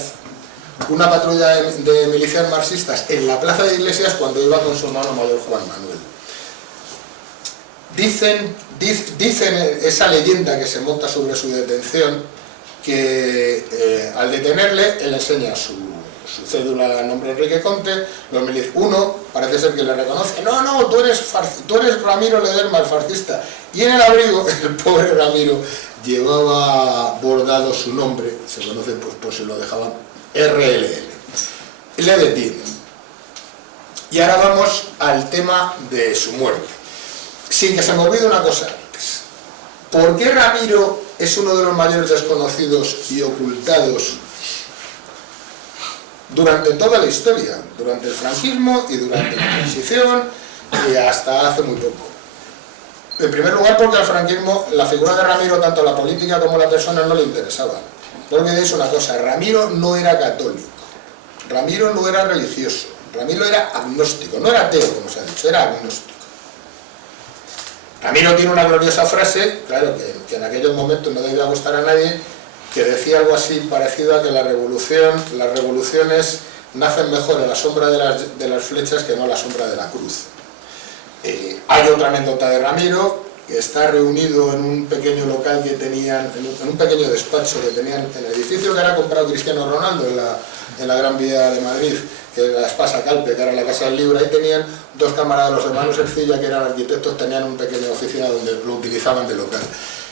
una patrulla de milicias marxistas en la plaza de Iglesias cuando iba con su hermano mayor Juan Manuel. Dicen esa leyenda que se monta sobre su detención, que al detenerle, él enseña su cédula a nombre de Enrique Comte, uno parece ser que le reconoce, no, tú eres Ramiro Ledesma, el fascista, y en el abrigo, el pobre Ramiro llevaba bordado su nombre, se conoce pues se lo dejaban RLL, y le detienen. Y ahora vamos al tema de su muerte, sin que se me olvide una cosa antes. ¿Por qué Ramiro es uno de los mayores desconocidos y ocultados durante toda la historia, durante el franquismo y durante la transición y hasta hace muy poco? En primer lugar, porque al franquismo la figura de Ramiro, tanto la política como la persona, no le interesaba. No olvidéis una cosa, Ramiro no era católico, Ramiro no era religioso, Ramiro era agnóstico, no era ateo como se ha dicho, era agnóstico. Ramiro tiene una gloriosa frase, claro, que en aquellos momentos no debía gustar a nadie, que decía algo así parecido a que las revoluciones nacen mejor en la sombra de las flechas que no a la sombra de la cruz. Hay otra anécdota de Ramiro, que está reunido en un pequeño local que tenían, en un pequeño despacho que tenían en el edificio que era comprado Cristiano Ronaldo en la Gran Vía de Madrid, que era la Espasa Calpe, que era la Casa del Libro. Ahí tenían dos camaradas, los hermanos Ercilla, que eran arquitectos, tenían una pequeña oficina donde lo utilizaban de local.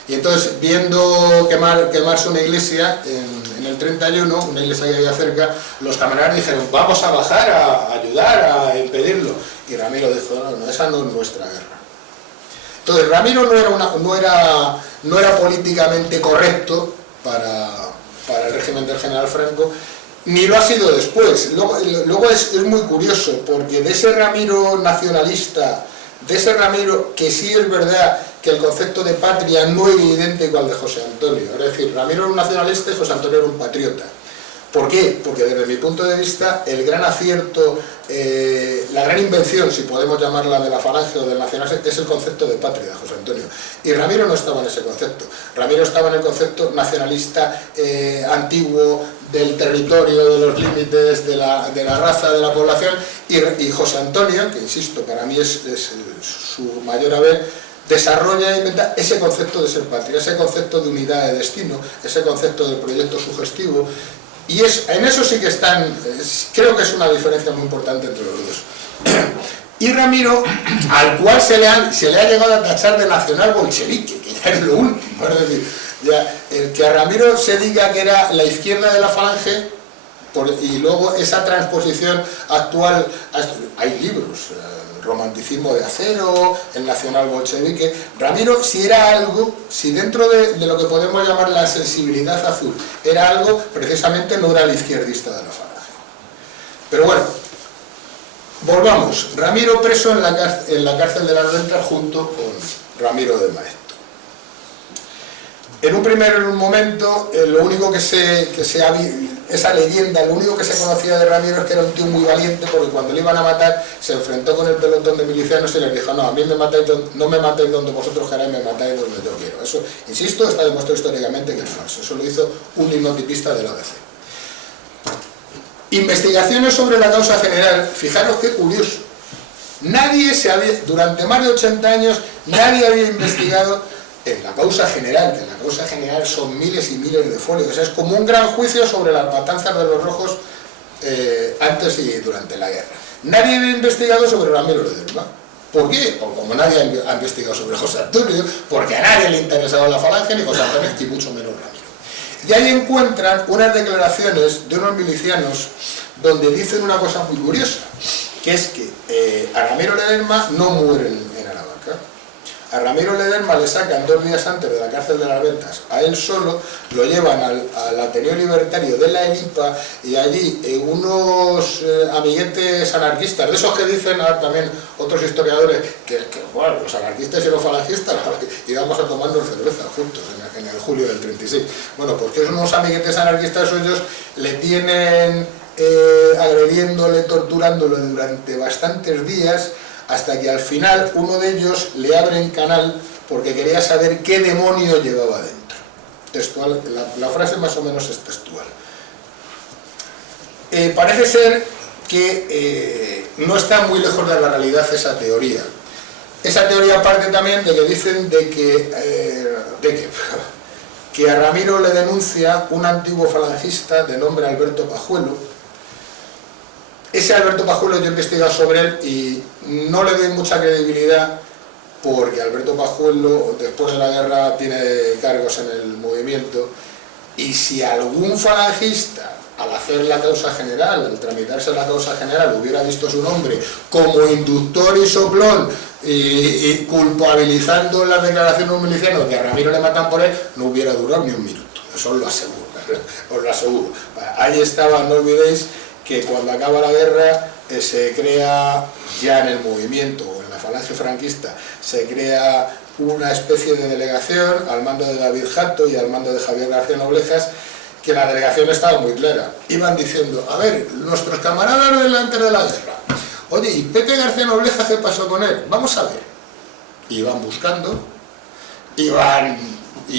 Y entonces, viendo quemarse una iglesia en el 31, una iglesia que había cerca, los camaradas dijeron, vamos a bajar a ayudar a impedirlo. Y Ramiro dijo, no, esa no es nuestra guerra. Entonces, Ramiro no era políticamente correcto para el régimen del general Franco, ni lo ha sido después. Luego es muy curioso, porque de ese Ramiro nacionalista, de ese Ramiro que sí es verdad que el concepto de patria no es idéntico al de José Antonio. Es decir, Ramiro era un nacionalista y José Antonio era un patriota. ¿Por qué? Porque desde mi punto de vista el gran acierto, la gran invención, si podemos llamarla, de la falange o del nacionalismo, es el concepto de patria de José Antonio. Y Ramiro no estaba en ese concepto. Ramiro estaba en el concepto nacionalista antiguo, del territorio, de los límites, de la raza, de la población, y José Antonio, que insisto, para mí es su mayor haber, desarrolla e inventa ese concepto de ser patria, ese concepto de unidad de destino, ese concepto del proyecto sugestivo. Y en eso sí que creo que es una diferencia muy importante entre los dos. Y Ramiro, al cual se le ha llegado a tachar de nacional bolchevique, que ya es lo último, es decir, ya, el que a Ramiro se diga que era la izquierda de la falange, y luego esa transposición actual, hay libros, Romanticismo de Acero, el nacional bolchevique. Ramiro, si era algo, si dentro de lo que podemos llamar la sensibilidad azul era algo, precisamente no era el izquierdista de la falange. Pero bueno, volvamos. Ramiro preso en la cárcel de las Ventas junto con Ramiro de Maeztu. En un primer momento, lo único esa leyenda, lo único que se conocía de Ramiro es que era un tío muy valiente, porque cuando le iban a matar se enfrentó con el pelotón de milicianos y les dijo: no, a mí no me matáis donde vosotros queráis, me matáis donde yo quiero. Eso, insisto, está demostrado históricamente que es falso. Eso lo hizo un hipnotipista de la ABC. Investigaciones sobre la causa general. Fijaros qué curioso. Durante más de 80 años, nadie había investigado en la causa general, que en la causa general son miles y miles de folios. O sea, es como un gran juicio sobre las matanzas de los rojos antes y durante la guerra. Nadie había investigado sobre Ramiro Ledesma. ¿Por qué? Pues como nadie ha investigado sobre José Antonio, porque a nadie le interesaba la falange, ni José Antonio, y mucho menos Ramiro. Y ahí encuentran unas declaraciones de unos milicianos donde dicen una cosa muy curiosa, que es que a Ramiro Ledesma no mueren en Aravaca. A Ramiro Ledesma le sacan 2 días antes de la cárcel de las Ventas, a él solo, lo llevan al Ateneo Libertario de la Elipa, y allí unos amiguetes anarquistas, de esos que dicen también otros historiadores, que bueno, los anarquistas y los falangistas íbamos a tomarnos cerveza juntos en el julio del 36. Bueno, pues que unos amiguetes anarquistas suyos le tienen agrediéndole, torturándolo durante bastantes días, hasta que al final uno de ellos le abre en canal porque quería saber qué demonio llevaba dentro. Textual, la frase más o menos es textual. Parece ser que no está muy lejos de la realidad esa teoría. Esa teoría parte también de que dicen que a Ramiro le denuncia un antiguo falangista de nombre Alberto Pajuelo. Ese Alberto Pajuelo yo he investigado sobre él y no le doy mucha credibilidad, porque Alberto Pajuelo después de la guerra tiene cargos en el movimiento, y si algún falangista al hacer la causa general, al tramitarse la causa general, hubiera visto su nombre como inductor y soplón y culpabilizando las declaraciones de un miliciano que a Ramiro le matan por él, no hubiera durado ni un minuto, eso os lo aseguro. Ahí estaba, no olvidéis que cuando acaba la guerra se crea ya en el movimiento o en la falange franquista, se crea una especie de delegación al mando de David Jato y al mando de Javier García Noblejas, que la delegación estaba muy clara. Iban diciendo: a ver, nuestros camaradas delante de la guerra, oye, ¿y Pepe García Noblejas qué pasó con él? Vamos a ver. Iban buscando, y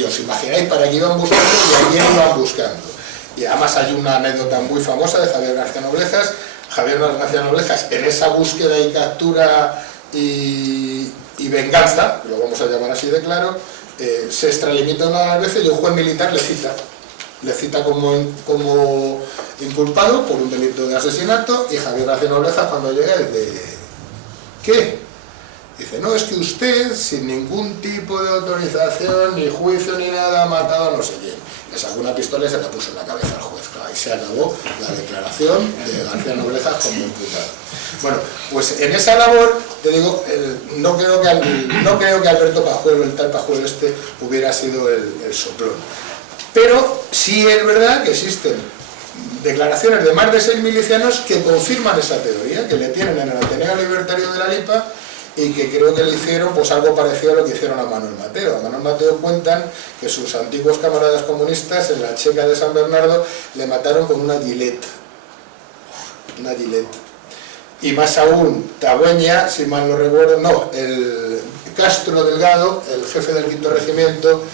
os imagináis para qué iban buscando y a quién iban buscando. Y además hay una anécdota muy famosa de Javier García Noblejas. Javier García Noblejas, en esa búsqueda y captura y venganza, lo vamos a llamar así de claro, se extralimita una de las veces y un juez militar le cita como inculpado por un delito de asesinato, y Javier García Noblejas cuando llega dice: ¿qué? Dice: no, es que usted, sin ningún tipo de autorización, ni juicio, ni nada, ha matado a no sé quién. Le sacó una pistola y se la puso en la cabeza al juez. Ahí se acabó la declaración de García Noblejas como imputado. Bueno, pues en esa labor, te digo, no creo que Alberto Pajuelo, el tal Pajuelo hubiera sido el soplón. Pero sí es verdad que existen declaraciones de más de 6 milicianos que confirman esa teoría, que le tienen en el Ateneo Libertario de la Lipa, y que creo que le hicieron pues algo parecido a lo que hicieron a Manuel Mateo. A Manuel Mateo cuentan que sus antiguos camaradas comunistas en la Checa de San Bernardo le mataron con una Gillette. Y más aún, Tabueña, si mal no recuerdo, no, el Castro Delgado, el jefe del 5º Regimiento,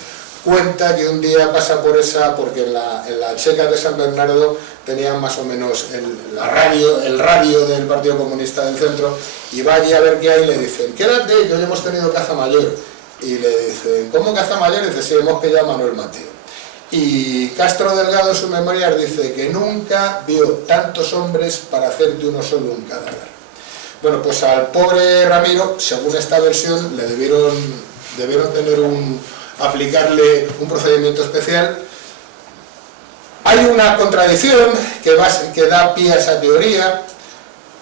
cuenta que un día pasa por porque en la Checa de San Bernardo tenían más o menos el radio del Partido Comunista del Centro, y va allí a ver qué hay y le dicen: quédate, que hoy hemos tenido caza mayor. Y le dicen: ¿cómo caza mayor? Y dice: sí, hemos pillado a Manuel Mateo. Y Castro Delgado en sus memorias dice que nunca vio tantos hombres para hacer de uno solo un cadáver. Bueno, pues al pobre Ramiro, según esta versión, le debieron aplicarle un procedimiento especial. Hay una contradicción que da pie a esa teoría.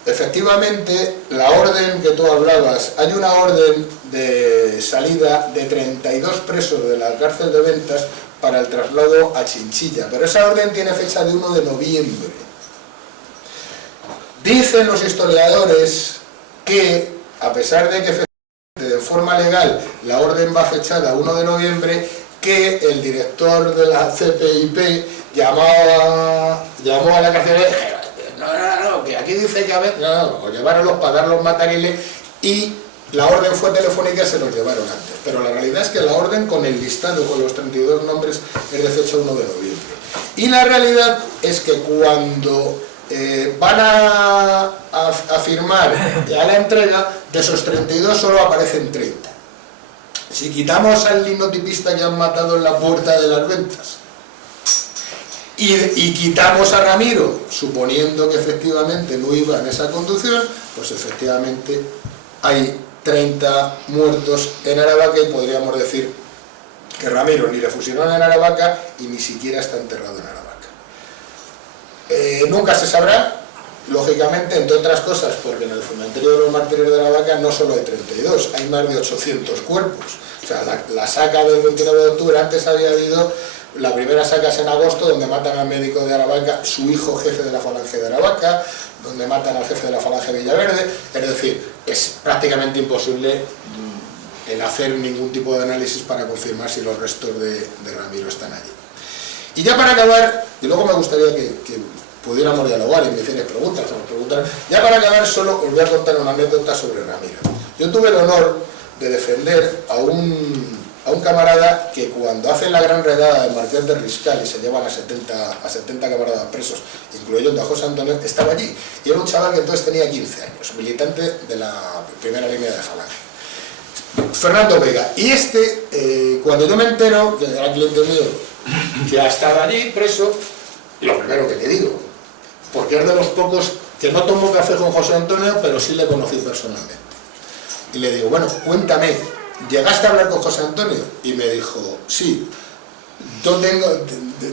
Efectivamente, la orden que tú hablabas, hay una orden de salida de 32 presos de la cárcel de Ventas para el traslado a Chinchilla, pero esa orden tiene fecha de 1 de noviembre. Dicen los historiadores que, a pesar de que de forma legal la orden va fechada 1 de noviembre, que el director de la CPIP llamó a la cárcel y dijo, no, que aquí dice que a ver, no, llevarlos para dar los materiales, y la orden fue telefónica y se los llevaron antes. Pero la realidad es que la orden con el listado, con los 32 nombres, es de fecha 1 de noviembre. Y la realidad es que cuando van a firmar a la entrega, de esos 32 solo aparecen 30. Si quitamos al linotipista que han matado en la puerta de las ventas y quitamos a Ramiro, suponiendo que efectivamente no iba en esa conducción, pues efectivamente hay 30 muertos en Aravaca, y podríamos decir que Ramiro ni le fusilaron en Aravaca y ni siquiera está enterrado en Aravaca. Nunca se sabrá, lógicamente, entre otras cosas, porque en el cementerio de los mártires de Aravaca no solo hay 32, hay más de 800 cuerpos. O sea, la saca del 29 de octubre, antes había habido, la primera saca es en agosto, donde matan al médico de Aravaca, su hijo jefe de la falange de Aravaca, donde matan al jefe de la falange de Villaverde. Es decir, es prácticamente imposible el hacer ningún tipo de análisis para confirmar si los restos de Ramiro están allí. Y ya para acabar, y luego me gustaría que pudiéramos dialogar y me hicierais preguntas, ya para acabar solo os voy a contar una anécdota sobre Ramiro. Yo tuve el honor de defender a un camarada que cuando hacen la gran redada del Marqués de Riscal y se llevan a 70 camaradas presos, incluyendo a José Antonio, estaba allí. Y era un chaval que entonces tenía 15 años, militante de la primera línea de Falange. Fernando Vega. Y cuando yo me entero, que era cliente mío, que ha estado allí preso, lo primero que le digo, porque es de los pocos que no tomó café con José Antonio, pero sí le conocí personalmente. Y le digo, bueno, cuéntame, ¿llegaste a hablar con José Antonio? Y me dijo, sí,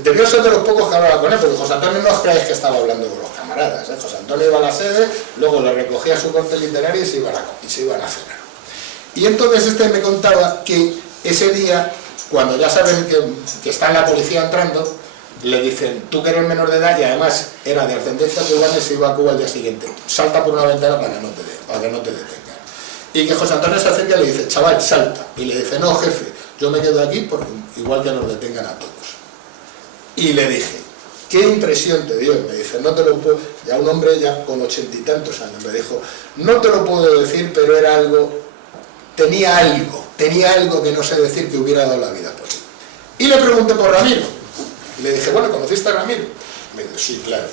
debió ser de los pocos que hablaba con él, porque José Antonio no os creáis que estaba hablando con los camaradas, ¿eh? José Antonio iba a la sede, luego le recogía su corte literario y se iban a cenar. Y entonces me contaba que ese día, cuando ya saben que está la policía entrando, le dicen, tú que eres menor de edad, y además era de ascendencia cubana y se iba a Cuba al día siguiente, salta por una ventana para que no te detengan. Y que José Antonio se acerca y le dice, chaval, salta. Y le dice, no, jefe, yo me quedo aquí porque igual que nos detengan a todos. Y le dije, ¿qué impresión te dio? Y me dice, no te lo puedo... Ya un hombre ya con 80 y tantos años me dijo, no te lo puedo decir, pero era algo... Tenía algo que no sé decir, que hubiera dado la vida por él. Y le pregunté por Ramiro. Y le dije, bueno, ¿conociste a Ramiro? Me dijo, sí, claro.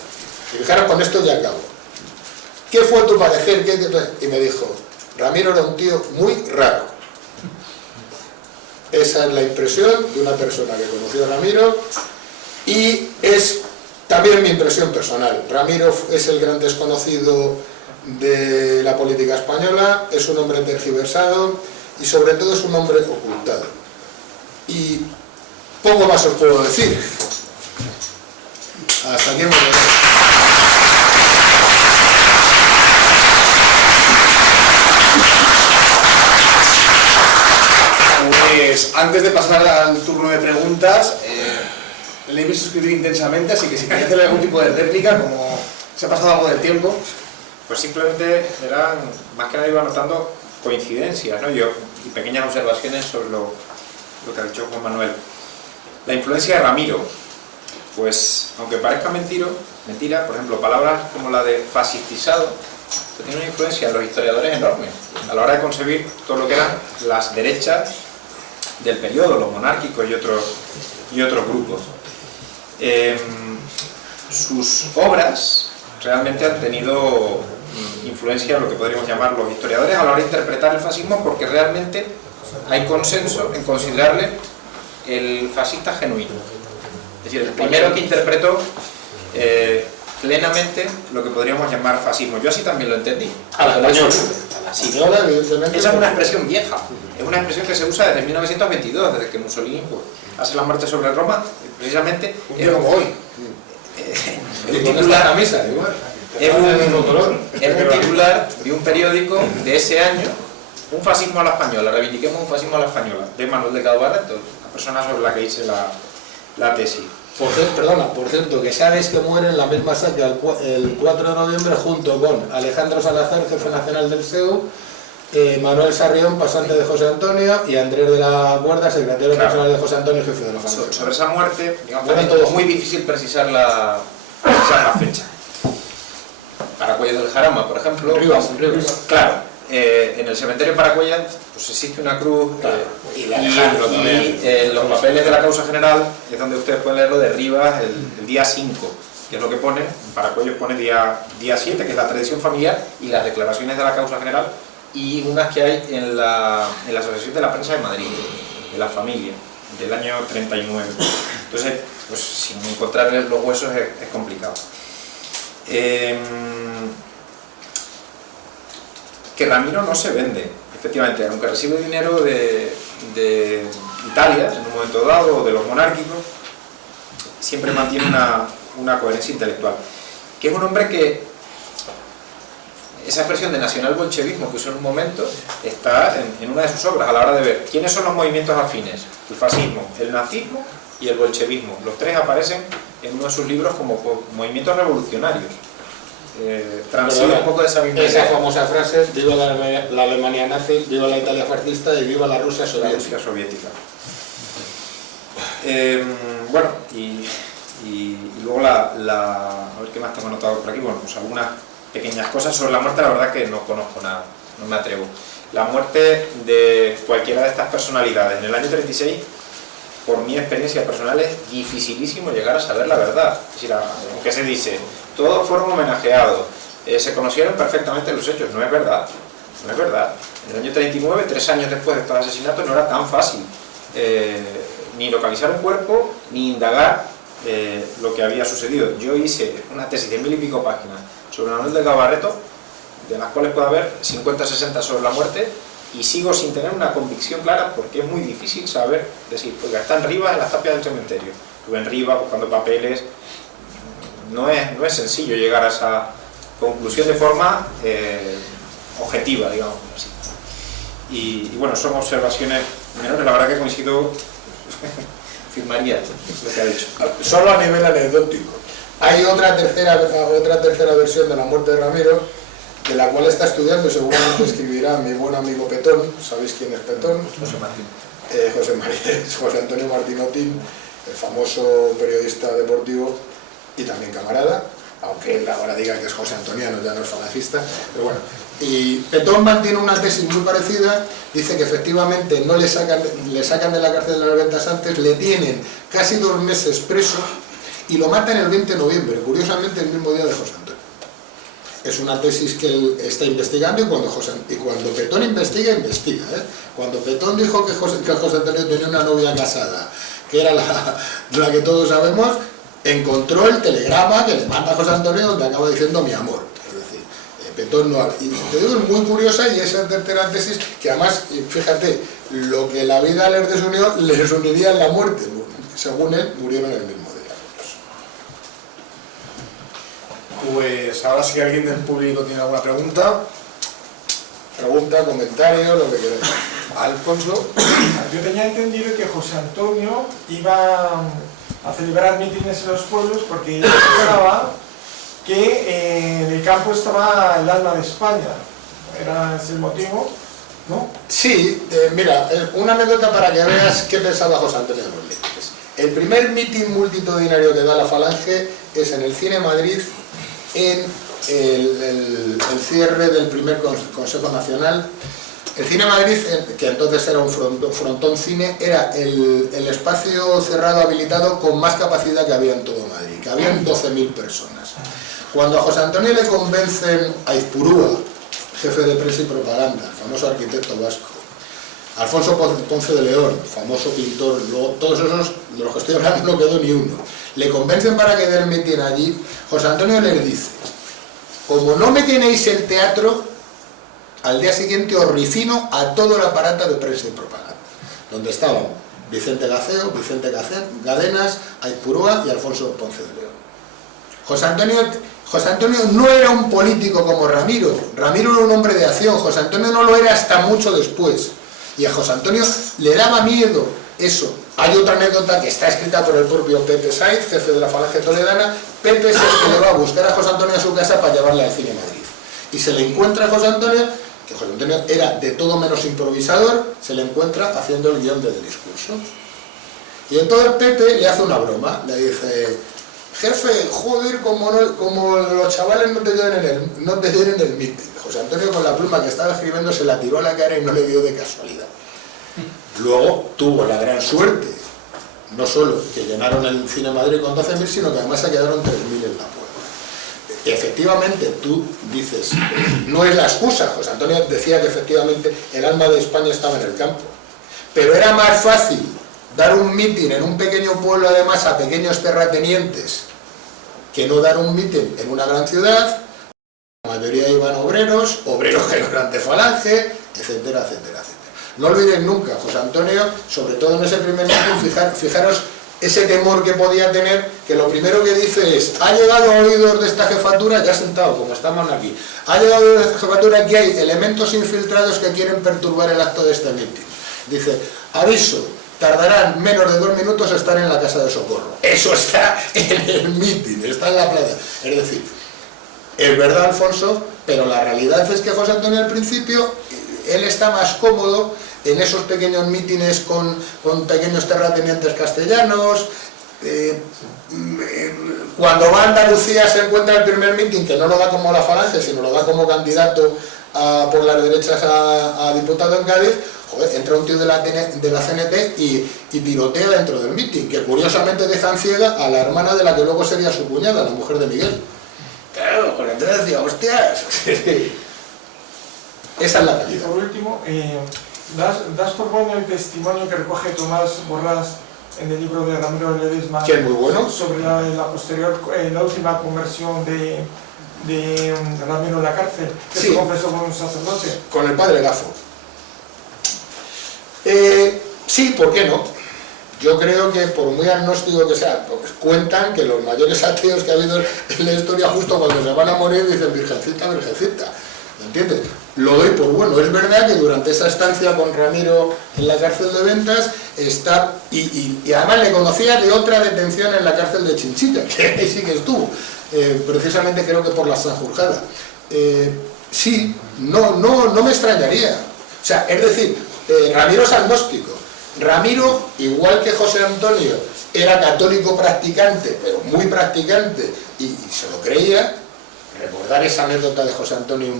Y dije, ahora con esto ya acabo. ¿Qué fue tu parecer? Y me dijo, Ramiro era un tío muy raro. Esa es la impresión de una persona que conoció a Ramiro, y es también mi impresión personal. Ramiro es el gran desconocido de la política española, es un hombre tergiversado y sobre todo es un hombre ocultado. Y poco más os puedo decir. Hasta aquí hemos llegado. Pues antes de pasar al turno de preguntas, le he visto escribir intensamente, así que si queréis hacerle algún tipo de réplica, como se ha pasado algo del tiempo. Pues simplemente eran, más que nada iba notando coincidencias, ¿no? Y pequeñas observaciones sobre lo que ha dicho Juan Manuel. La influencia de Ramiro, pues aunque parezca mentira, por ejemplo, palabras como la de fascistizado, que tiene una influencia en los historiadores enorme, a la hora de concebir todo lo que eran las derechas del periodo, los monárquicos y otros grupos. Sus obras realmente han tenido influencia en lo que podríamos llamar los historiadores a la hora de interpretar el fascismo, porque realmente hay consenso en considerarle el fascista genuino. Es decir, el primero que interpretó plenamente lo que podríamos llamar fascismo. Yo así también lo entendí. Sí. Esa es una expresión vieja, es una expresión que se usa desde 1922, desde que Mussolini hace la muerte sobre Roma, precisamente. Un día como hoy. Es un titular de un periódico de ese año, un fascismo a la española, reivindiquemos un fascismo a la española, de Manuel de Calvareto, la persona sobre la que hice la tesis. Por cierto, que sabes que muere en la misma saca el 4 de noviembre junto con Alejandro Salazar, jefe nacional del SEU, Manuel Sarrión, pasante de José Antonio, y Andrés de la Guarda, secretario Claro. personal de José Antonio, jefe de la familia. Sobre esa muerte, digamos, Bueno, también todo es muy difícil precisar la fecha. Paracuellos del Jarama, por ejemplo. Rivas. Claro, en el cementerio de Paracuellos pues existe una cruz, Claro, y de Alejandro también. los papeles de la causa general es donde ustedes pueden leerlo de Rivas el día 5, que es lo que pone. En Paracuellos pone día 7, que es la tradición familiar, y las declaraciones de la causa general, y unas que hay en la Asociación de la Prensa de Madrid, de la familia, del año 39. Entonces, pues sin encontrar los huesos es complicado. Que Ramiro no se vende, efectivamente, aunque recibe dinero de Italia en un momento dado, o de los monárquicos, siempre mantiene una coherencia intelectual. Que es un hombre que esa expresión de nacional bolchevismo que usó en un momento está en una de sus obras, a la hora de ver quiénes son los movimientos afines: el fascismo, el nazismo y el bolchevismo. Los tres aparecen en uno de sus libros como movimientos revolucionarios. Transita un poco de esa misma Esa idea. famosa frase: viva la Alemania nazi, viva la Italia fascista y viva la Rusia La soviética. Rusia soviética. Bueno, y luego a ver qué más tengo anotado por aquí. Bueno, pues algunas pequeñas cosas sobre la muerte. La verdad que no conozco nada, no me atrevo. La muerte de cualquiera de estas personalidades en el año 36, por mi experiencia personal, es dificilísimo llegar a saber la verdad. Es decir, aunque se dice, todos fueron homenajeados, se conocieron perfectamente los hechos. No es verdad, no es verdad. En el año 39, 3 años después de estos asesinatos, no era tan fácil ni localizar un cuerpo, ni indagar lo que había sucedido. Yo hice una tesis de 1000 y pico páginas sobre Manuel de Gabarreto, de las cuales puede haber 50 o 60 sobre la muerte, y sigo sin tener una convicción clara, porque es muy difícil saber, decir, oiga, está en Rivas, en las tapias del cementerio. Estuve en Rivas buscando papeles. No es sencillo llegar a esa conclusión de forma objetiva, digamos así. Y bueno, son observaciones menores, la verdad que coincido, firmaría lo que ha dicho. Solo a nivel anecdótico. Hay otra tercera versión de la muerte de Ramiro, de la cual está estudiando y seguramente escribirá mi buen amigo Petón. ¿Sabéis quién es Petón? José Martín. José Antonio Martín Otín, el famoso periodista deportivo y también camarada, aunque él ahora diga que es José Antoniano, ya no es falangista, pero bueno. Y Petón mantiene una tesis muy parecida, dice que efectivamente no le sacan de la cárcel de las Ventas antes, le tienen casi 2 meses preso y lo matan el 20 de noviembre, curiosamente el mismo día de José Antonio. Es una tesis que él está investigando, y cuando Petón investiga. Cuando Petón dijo que José Antonio tenía una novia casada, que era la que todos sabemos, encontró el telegrama que le manda José Antonio donde acaba diciendo mi amor. Es decir, Petón no... Y te digo, es muy curiosa, y esa tercera tesis, que además, fíjate, lo que la vida les desunió, les uniría en la muerte. Según él, murieron el mismo día. Pues ahora si alguien del público tiene alguna pregunta. Pregunta, comentario, lo que queráis. Alfonso. Yo tenía entendido que José Antonio iba a celebrar mítines en los pueblos porque él pensaba que en el campo estaba el alma de España. ¿Era ese el motivo? ¿No? Sí, mira, una anécdota para que veas qué pensaba José Antonio de los mítines. El primer mitin multitudinario que da la Falange es en el Cine Madrid, en el cierre del primer Consejo Nacional. El Cine Madrid, que entonces era un frontón cine, era el espacio cerrado habilitado con más capacidad que había en todo Madrid, que habían 12.000 personas. Cuando a José Antonio le convencen a Izpurúa, jefe de prensa y propaganda, famoso arquitecto vasco, Alfonso Ponce de León, famoso pintor, luego, todos esos de los que estoy hablando no quedó ni uno, le convencen para que den mitin allí. José Antonio les dice: como no me tenéis el teatro, al día siguiente os ricino a todo el aparato de prensa y propaganda, donde estaban Vicente Gaceo, Vicente Gadenas, Aizpurúa y Alfonso Ponce de León. José Antonio no era un político como Ramiro. Ramiro era un hombre de acción. José Antonio no lo era hasta mucho después. Y a José Antonio le daba miedo eso. Hay otra anécdota que está escrita por el propio Pepe Saiz, jefe de la Falange toledana. Pepe es el que le va a buscar a José Antonio a su casa para llevarle al Cine Madrid. Y se le encuentra a José Antonio que José Antonio era de todo menos improvisador, se le encuentra haciendo el guión del discurso. Y entonces Pepe le hace una broma, le dice: jefe, joder, como los chavales no te llenen el meeting. José Antonio, con la pluma que estaba escribiendo, se la tiró a la cara y no le dio de casualidad. Luego tuvo la gran suerte, no solo que llenaron el Cine Madrid con 12.000, sino que además se quedaron 3.000 en la puerta. Efectivamente, tú dices, no es la excusa. José Antonio decía que efectivamente el alma de España estaba en el campo, pero era más fácil dar un mitin en un pequeño pueblo, además a pequeños terratenientes, que no dar un mitin en una gran ciudad. La mayoría iban obreros que no eran de Falange, etcétera, etcétera, etcétera. No olvidéis nunca, José Antonio, sobre todo en ese primer mitin, fijaros ese temor que podía tener, que lo primero que dice es: ha llegado a oídos de esta jefatura, ya sentado como estamos aquí, ha llegado a oídos de esta jefatura que hay elementos infiltrados que quieren perturbar el acto de este mitin. Dice: aviso, tardarán menos de 2 minutos en estar en la casa de socorro. Eso está en el mitin, está en la plaza. Es decir, es verdad, Alfonso, pero la realidad es que José Antonio al principio, él está más cómodo en esos pequeños mítines con pequeños terratenientes castellanos. Cuando va a Andalucía se encuentra el primer mitin, que no lo da como la Falange, sino lo da como candidato por las derechas a diputado en Cádiz. Joder, entra un tío de la CNT y tirotea dentro del mitin, que curiosamente dejan ciega a la hermana de la que luego sería su cuñada, la mujer de Miguel. Claro, pues entonces decía: hostias. Esa es la realidad. Y por último, das por bueno el testimonio que recoge Tomás Borrás en el libro de Ramiro Ledesma, que es muy bueno, sobre la última conversión de Ramiro en la cárcel, que sí, se confesó con un sacerdote. Con el padre Gafo. Sí, ¿por qué no? Yo creo que, por muy agnóstico que sea, pues cuentan que los mayores ateos que ha habido en la historia, justo cuando se van a morir, dicen: virgencita, virgencita. ¿Me entiendes? Lo doy por bueno. Es verdad que durante esa estancia con Ramiro en la cárcel de Ventas está, y además le conocía de otra detención en la cárcel de Chinchilla, que ahí sí que estuvo, precisamente creo que por la Sanjurjada. Sí, no me extrañaría. O sea, es decir, Ramiro es agnóstico. Ramiro, igual que José Antonio, era católico practicante, pero muy practicante, y se lo creía. Recordar esa anécdota de José Antonio,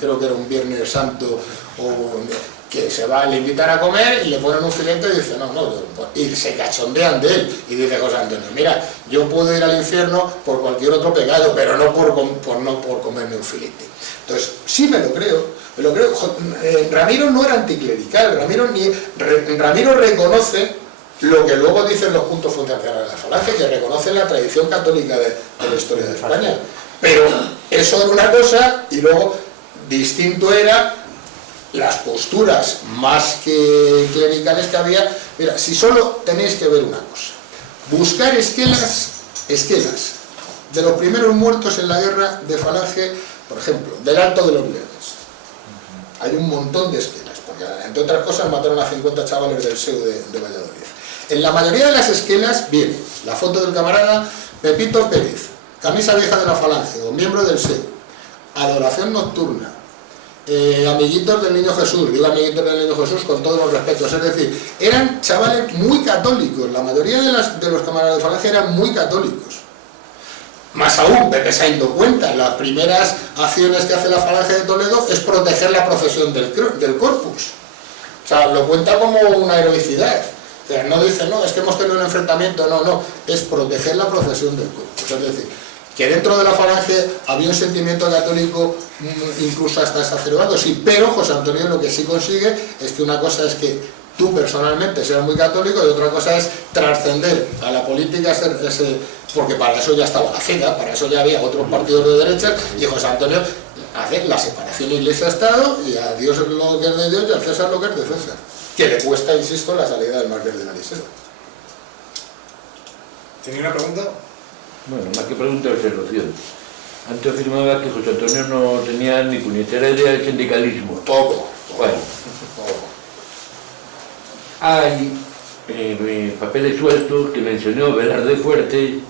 creo que era un Viernes Santo, que le invitan a comer y le ponen un filete y dice: no, y se cachondean de él, y dice José Antonio: mira, yo puedo ir al infierno por cualquier otro pecado, pero no por comerme un filete. Entonces, sí me lo creo. Ramiro no era anticlerical. Ramiro reconoce lo que luego dicen los puntos fundacionales de la Falange, que reconoce la tradición católica de la historia de España. Pero eso era una cosa, y luego distinto era las posturas más que clericales que había. Mira, si solo tenéis que ver una cosa: buscar esquelas de los primeros muertos en la guerra de Falange, por ejemplo, del Alto de los Leones. Hay un montón de esquelas, porque entre otras cosas mataron a 50 chavales del SEU de Valladolid. En la mayoría de las esquelas viene la foto del camarada Pepito Pérez, camisa vieja de la Falange o miembro del SEU, adoración nocturna, amiguitos del Niño Jesús, digo amiguitos del Niño Jesús con todos los respetos, es decir, eran chavales muy católicos. La mayoría de los camaradas de Falange eran muy católicos. Más aún, Pepe se ha dado cuenta, las primeras acciones que hace la Falange de Toledo es proteger la procesión del Corpus. O sea, lo cuenta como una heroicidad. O sea, no dice: no, es que hemos tenido un enfrentamiento, no, es proteger la procesión del Corpus. Es decir, que dentro de la Falange había un sentimiento católico incluso hasta exacerbado, sí, pero José Antonio lo que sí consigue es que una cosa es que tú personalmente seas muy católico y otra cosa es trascender a la política, porque para eso ya estaba la CEDA, para eso ya había otros partidos de derechas, y José Antonio hace la separación Iglesia-Estado, y a Dios lo que es de Dios y al César lo que es de César, que le cuesta, insisto, la salida del Marqués de Larisero. ¿Tenía una pregunta? Bueno, más que pregunta, observación. Antes afirmaba que José Antonio no tenía ni puñetera idea del sindicalismo. Poco. Bueno, hay papeles sueltos que mencionó Velarde Fuerte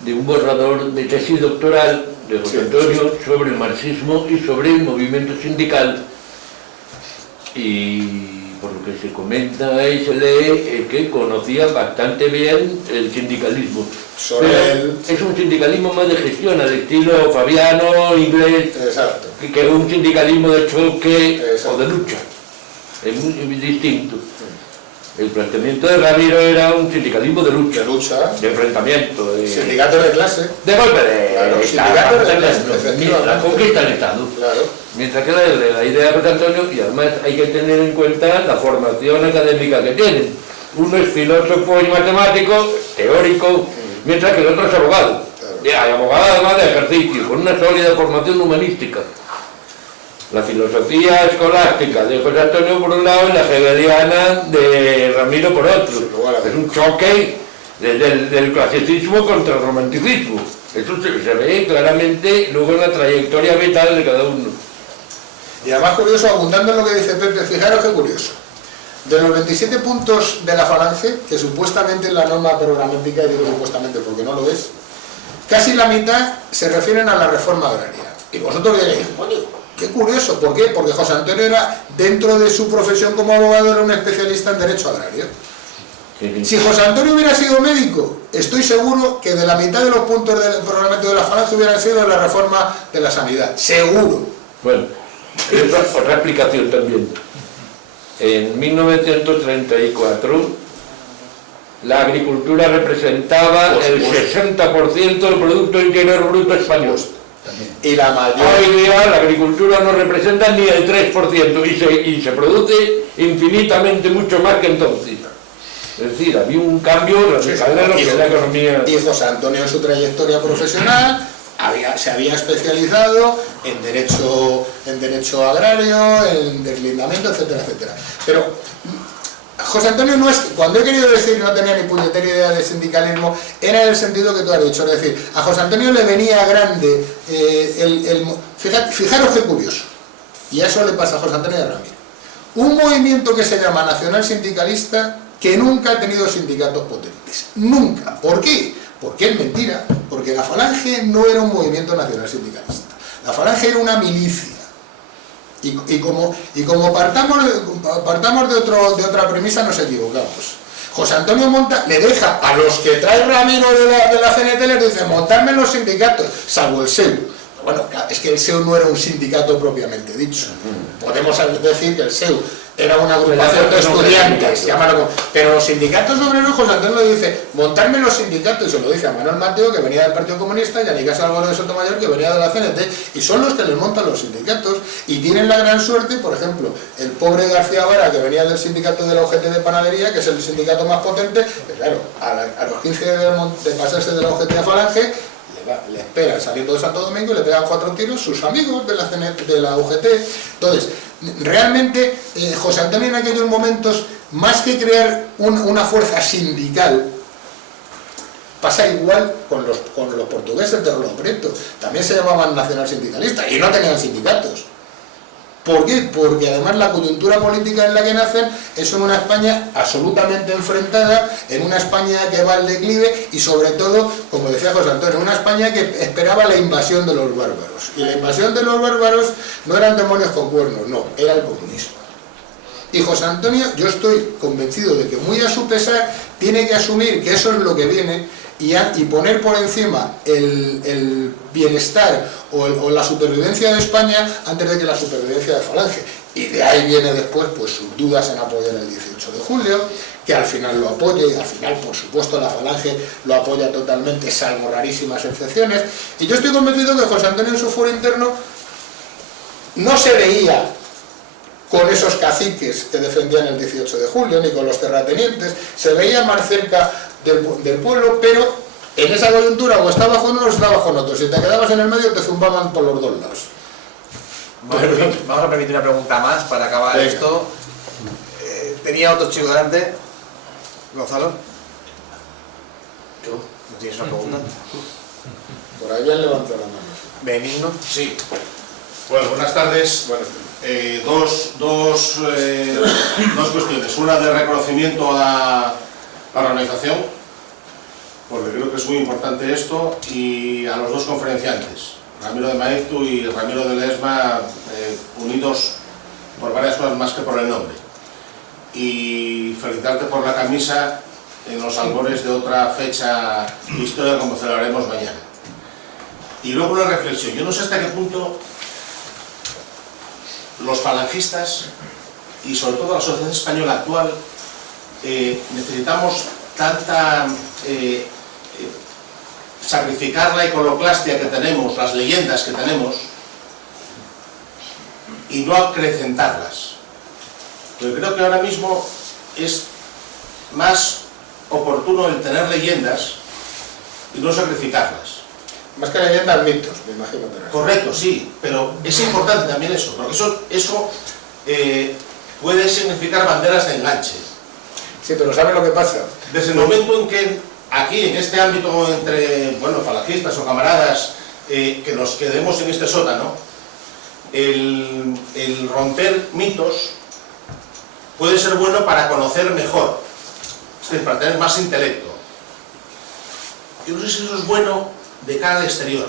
de un borrador de tesis doctoral de José Antonio sobre el marxismo y sobre el movimiento sindical y por lo que se comenta y se lee, que conocía bastante bien el sindicalismo. Es un sindicalismo más de gestión, al estilo fabiano, inglés, Exacto. que un sindicalismo de choque o de lucha. Es muy distinto. El planteamiento de Ramiro era un sindicalismo de lucha, de enfrentamiento, sindicatos de clase, de golpe de claro, Estado, sindicatos de clase, la conquista del Estado. claro. Mientras que la idea de José Antonio, y además hay que tener en cuenta la formación académica que tienen. Uno es filósofo y matemático, teórico, mientras que el otro es abogado. Y hay abogado además de ejercicio, con una sólida formación humanística. La filosofía escolástica de José Antonio por un lado y la hegeliana de Ramiro por otro. Es un choque del clasicismo contra el romanticismo. Eso se ve claramente luego en la trayectoria vital de cada uno. Y además curioso, abundando en lo que dice Pepe, fijaros qué curioso. De los 27 puntos de la Falange, que supuestamente es la norma programática, y digo supuestamente porque no lo es, casi la mitad se refieren a la reforma agraria. Y vosotros diréis, bueno, qué curioso, ¿por qué? Porque José Antonio era, dentro de su profesión como abogado, era un especialista en derecho agrario. Si José Antonio hubiera sido médico, estoy seguro que de la mitad de los puntos del programa de la Falange hubieran sido la reforma de la sanidad. Seguro. Bueno, otra explicación también. En 1934, la agricultura representaba el 60% del Producto Interior Bruto español. Y la mayor... Hoy día la agricultura no representa ni el 3% y se produce infinitamente mucho más que entonces. Es decir, había un cambio radical en lo que es la economía. Y José Antonio en su trayectoria profesional se había especializado en derecho agrario, en deslindamiento, etcétera, etcétera. Pero José Antonio no es, cuando he querido decir no tenía ni puñetera idea de sindicalismo, era en el sentido que tú has dicho, es decir, a José Antonio le venía grande, fijaros qué curioso, y a eso le pasa a José Antonio de Ramiro, un movimiento que se llama Nacional Sindicalista que nunca ha tenido sindicatos potentes, nunca. ¿Por qué? Porque es mentira, porque la Falange no era un movimiento nacional sindicalista, la Falange era una milicia. Y como partamos de otra premisa, nos equivocamos. José Antonio monta, le deja a los que trae Ramiro de la CNT, les dice montarme en los sindicatos, salvo el SEU. Bueno, es que el SEU no era un sindicato propiamente dicho. Podemos decir que el SEU era una agrupación de estudiantes, pero los sindicatos obreros, José Antonio le dice montarme en los sindicatos, y se lo dice a Manuel Mateo, que venía del Partido Comunista, y a Nicasio Álvaro de Sotomayor, que venía de la CNT, y son los que les montan los sindicatos, y tienen la gran suerte, por ejemplo, el pobre García Vara, que venía del sindicato de la UGT de Panadería, que es el sindicato más potente, que claro, a los 15 de pasarse de la UGT a Falange, le esperan saliendo de Santo Domingo y le pegan 4 tiros sus amigos de la UGT. Entonces, realmente José Antonio en aquellos momentos, más que crear una fuerza sindical, pasa igual con los portugueses de Rolo Preto, también se llamaban nacional sindicalistas y no tenían sindicatos. ¿Por qué? Porque además la coyuntura política en la que nacen es en una España absolutamente enfrentada, en una España que va al declive y sobre todo, como decía José Antonio, una España que esperaba la invasión de los bárbaros. Y la invasión de los bárbaros no eran demonios con cuernos, no, era el comunismo. Y José Antonio, yo estoy convencido de que muy a su pesar tiene que asumir que eso es lo que viene y poner por encima el bienestar o la supervivencia de España antes de que la supervivencia de Falange. Y de ahí viene después pues sus dudas en apoyar el 18 de julio, que al final lo apoya y al final por supuesto la Falange lo apoya totalmente, salvo rarísimas excepciones. Y yo estoy convencido que José Antonio en su foro interno no se veía con esos caciques que defendían el 18 de julio, ni con los terratenientes, se veía más cerca del pueblo, pero en esa coyuntura o estabas con unos o estabas con otros. Si te quedabas en el medio te zumbaban por los dos lados. Vamos a permitir una pregunta más para acabar esto. Tenía otro chico delante. Gonzalo. ¿No tienes una pregunta? Por ahí han levantado la mano. Benigno. Sí. Bueno, buenas tardes. Bueno, dos cuestiones. Una de reconocimiento a la organización, porque creo que es muy importante esto, y a los dos conferenciantes, Ramiro de Maeztu y Ramiro de Ledesma, unidos por varias cosas más que por el nombre. Y felicitarte por la camisa en los albores de otra fecha histórica como celebraremos mañana. Y luego una reflexión. Yo no sé hasta qué punto los falangistas y sobre todo la sociedad española actual necesitamos tanta sacrificar la iconoclastia que tenemos, las leyendas que tenemos, y no acrecentarlas. Yo creo que ahora mismo es más oportuno el tener leyendas y no sacrificarlas. Más que leyendas, mitos, me imagino. Correcto, sí, pero es importante también eso, porque eso puede significar banderas de enganche. Sí, pero ¿sabes lo que pasa? Desde el momento en que aquí, en este ámbito entre, bueno, falangistas o camaradas, que nos quedemos en este sótano, el romper mitos puede ser bueno para conocer mejor, es decir, para tener más intelecto. Yo no sé si eso es bueno de cara al exterior.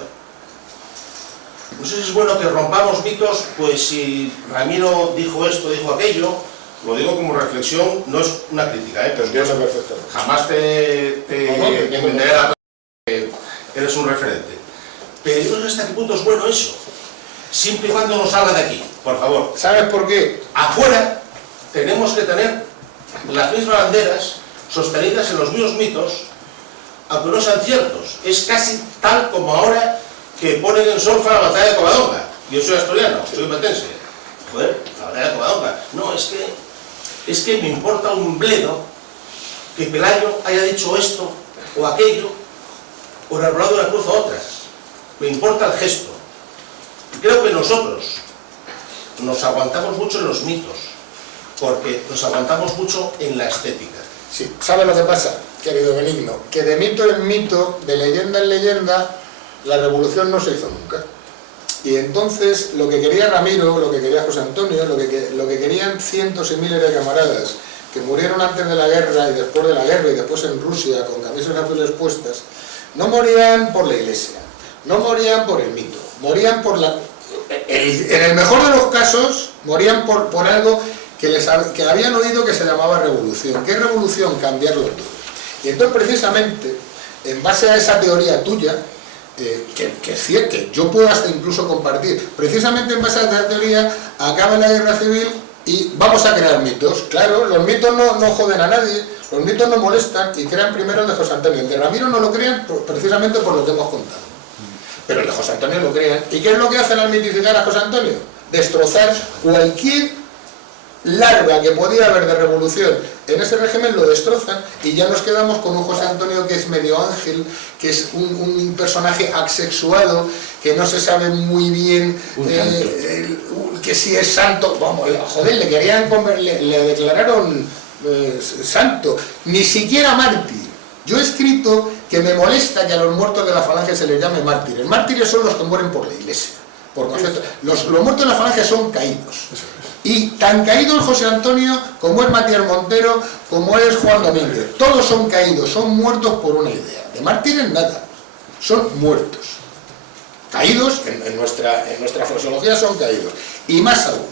No sé si es bueno que rompamos mitos, pues si Ramiro dijo esto, dijo aquello, lo digo como reflexión, no es una crítica, Te entiendo perfectamente. jamás te venderé la que eres un referente. Pero yo no sé hasta qué punto es bueno eso, siempre y cuando no salga de aquí, por favor. ¿Sabes por qué? Afuera tenemos que tener las mismas banderas sostenidas en los mismos mitos, aunque no sean ciertos. Es casi tal como ahora que ponen en solfa la batalla de Covadonga. Yo soy asturiano, soy metense. Joder, la batalla de Covadonga. No, es que me importa un bledo que Pelayo haya dicho esto o aquello, o enarbolado de una cruz a otra. Me importa el gesto. Y creo que nosotros nos aguantamos mucho en los mitos, porque nos aguantamos mucho en la estética. Sí, ¿sabes lo que pasa, querido Benigno? Que de mito en mito, de leyenda en leyenda, la revolución no se hizo nunca. Y entonces lo que quería Ramiro, lo que quería José Antonio, lo que querían cientos y miles de camaradas que murieron antes de la guerra y después de la guerra y después en Rusia con camisas azules puestas, no morían por la iglesia, no morían por el mito, morían por la... En el mejor de los casos, morían por algo que habían oído que se llamaba revolución. ¿Qué revolución? Cambiarlo todo. Y entonces precisamente, en base a esa teoría tuya, que es cierto, que yo puedo hasta incluso compartir, precisamente en base a esa teoría acaba la guerra civil y vamos a crear mitos. Claro, los mitos no joden a nadie, los mitos no molestan y crean primero el de José Antonio. El de Ramiro no lo crean precisamente por lo que hemos contado, pero el de José Antonio lo crean. ¿Y qué es lo que hacen al mitificar a José Antonio? Destrozar cualquier larva que podía haber de revolución en ese régimen, lo destrozan y ya nos quedamos con un José Antonio que es medio ángel, que es un personaje asexuado, que no se sabe muy bien que si es santo. Vamos, joder, le declararon santo, ni siquiera mártir. Yo he escrito que me molesta que a los muertos de la falange se les llame mártires. Mártires son los que mueren por la iglesia, por concepto. Los muertos de la falange son caídos. Y tan caído es José Antonio como es Matías Montero, como es Juan Domínguez. Todos son caídos, son muertos por una idea. De mártires nada, son muertos. Caídos, en nuestra fraseología son caídos. Y más aún,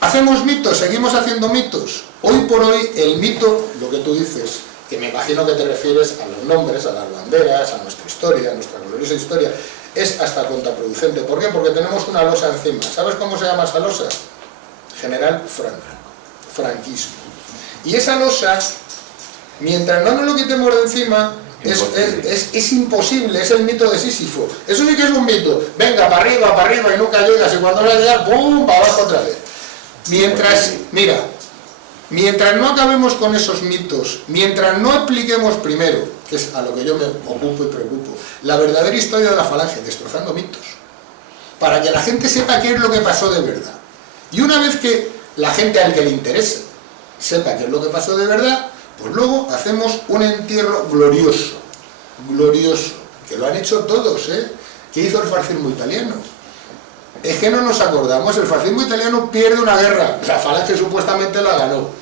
¿hacemos mitos? ¿Seguimos haciendo mitos? Hoy por hoy el mito, lo que tú dices, que me imagino que te refieres a los nombres, a las banderas, a nuestra historia, a nuestra gloriosa historia, es hasta contraproducente. ¿Por qué? Porque tenemos una losa encima. ¿Sabes cómo se llama esa losa? General Franco, franquismo. Y esa losa, mientras no nos lo quitemos de encima, es imposible, es el mito de Sísifo. Eso sí que es un mito. Venga, para arriba y nunca llegas, y cuando vas a llegar, ¡pum!, para abajo otra vez. Mientras, mira, mientras no acabemos con esos mitos, mientras no expliquemos primero, que es a lo que yo me ocupo y preocupo, la verdadera historia de la falange, destrozando mitos, para que la gente sepa qué es lo que pasó de verdad. Y una vez que la gente al que le interese sepa qué es lo que pasó de verdad, pues luego hacemos un entierro glorioso, que lo han hecho todos, ¿Qué hizo el fascismo italiano? Es que no nos acordamos, el fascismo italiano pierde una guerra, la falange supuestamente la ganó.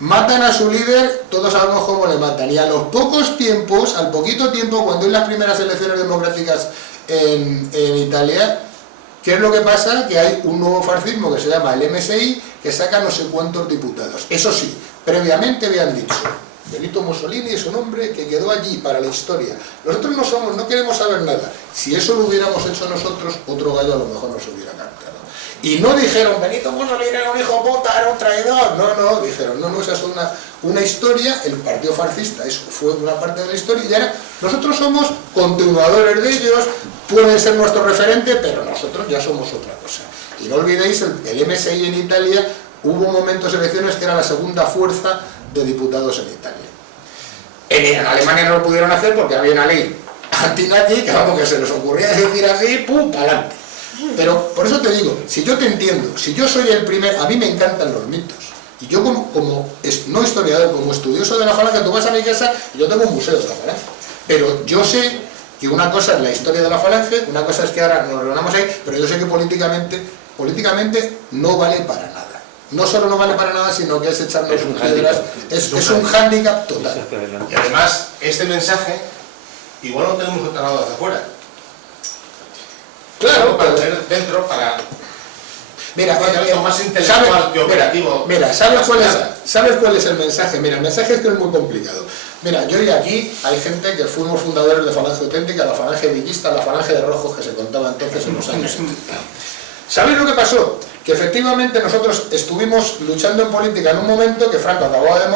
Matan a su líder, todos sabemos cómo le matan, y a los pocos tiempos, al poquito tiempo, cuando hay las primeras elecciones democráticas en Italia, ¿Qué es lo que pasa? Que hay un nuevo fascismo que se llama el MSI, que saca no sé cuántos diputados. Eso sí, previamente habían dicho, Benito Mussolini es un hombre que quedó allí para la historia. Nosotros no queremos saber nada. Si eso lo hubiéramos hecho nosotros, otro gallo a lo mejor nos hubiera cantado. Y no dijeron, Benito Mussolini era un hijo puta, era un traidor. No, dijeron, no, esa es una historia, el partido fascista fue una parte de la historia y ahora nosotros somos continuadores de ellos, pueden ser nuestro referente, pero nosotros ya somos otra cosa. Y no olvidéis, el MSI en Italia, hubo momentos de elecciones que era la segunda fuerza de diputados en Italia. En Alemania no lo pudieron hacer porque había una ley antinazi que vamos, que se les ocurría decir así, ¡pum!, para adelante. Pero por eso te digo, si yo te entiendo, si yo soy el primero, a mí me encantan los mitos. Y yo como no historiador, como estudioso de la Falange, tú vas a mi casa y yo tengo un museo de la Falange. Pero yo sé que una cosa es la historia de la Falange, una cosa es que ahora nos reunamos ahí, pero yo sé que políticamente no vale para nada. No solo no vale para nada, sino que es echarnos piedras, es un hándicap total. Y además, este mensaje igual lo tenemos instalado desde afuera. Claro, para tener dentro, para... Mira, algo más intelectual que operativo. Mira, ¿sabes cuál es el mensaje? Mira, el mensaje es que es muy complicado. Mira, yo y aquí hay gente que fuimos fundadores de Falange Auténtica, la Falange Villista, la Falange de Rojos que se contaba entonces en los años 70. ¿Sabes lo que pasó? Que efectivamente nosotros estuvimos luchando en política en un momento que Franco acababa de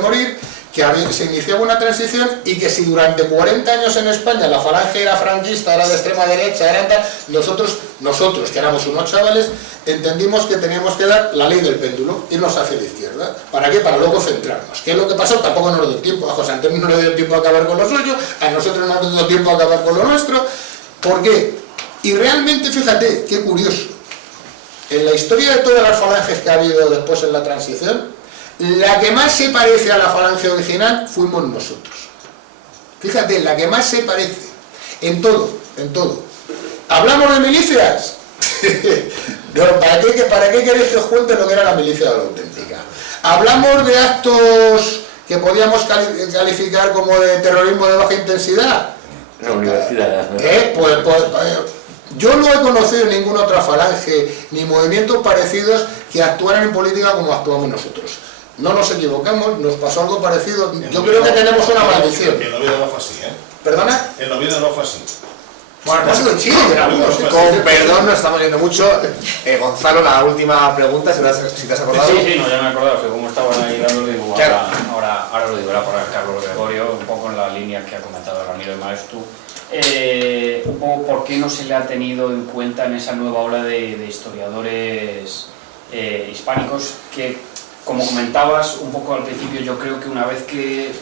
morir, que se iniciaba una transición y que si durante 40 años en España la Falange era franquista, era de extrema derecha, era tal, nosotros que éramos unos chavales, entendimos que teníamos que dar la ley del péndulo, irnos hacia la izquierda. ¿Para qué? Para luego centrarnos. ¿Qué es lo que pasó? Tampoco nos dio tiempo. A José Antonio no le dio tiempo a acabar con lo suyo, a nosotros no nos dio tiempo a acabar con lo nuestro. ¿Por qué? Y realmente, fíjate, qué curioso. En la historia de todas las falanges que ha habido después en la transición, la que más se parece a la Falange original fuimos nosotros. Fíjate, la que más se parece. En todo. ¿Hablamos de milicias? No, ¿para qué queréis que os cuente lo que era la milicia de la auténtica? ¿Hablamos de actos que podíamos calificar como de terrorismo de baja intensidad? La universidad. Yo no he conocido ninguna otra falange ni movimientos parecidos que actuaran en política como actuamos nosotros. No nos equivocamos, nos pasó algo parecido. Yo creo que tenemos una maldición. En Oviedo no fue así, ¿eh? ¿Perdona? En Oviedo no fue así. Bueno, Ha sido en Chile, con perdón, nos estamos yendo mucho. Gonzalo, la última pregunta, si te has acordado. Sí, no, ya me he acordado, que como estaban ahí dándole, digo, Claro. ahora lo digo, era por Carlos Gregorio, un poco en la línea que ha comentado Ramiro de Maestu. Un poco por qué no se le ha tenido en cuenta en esa nueva ola de historiadores hispánicos que, como comentabas un poco al principio, yo creo que una vez que,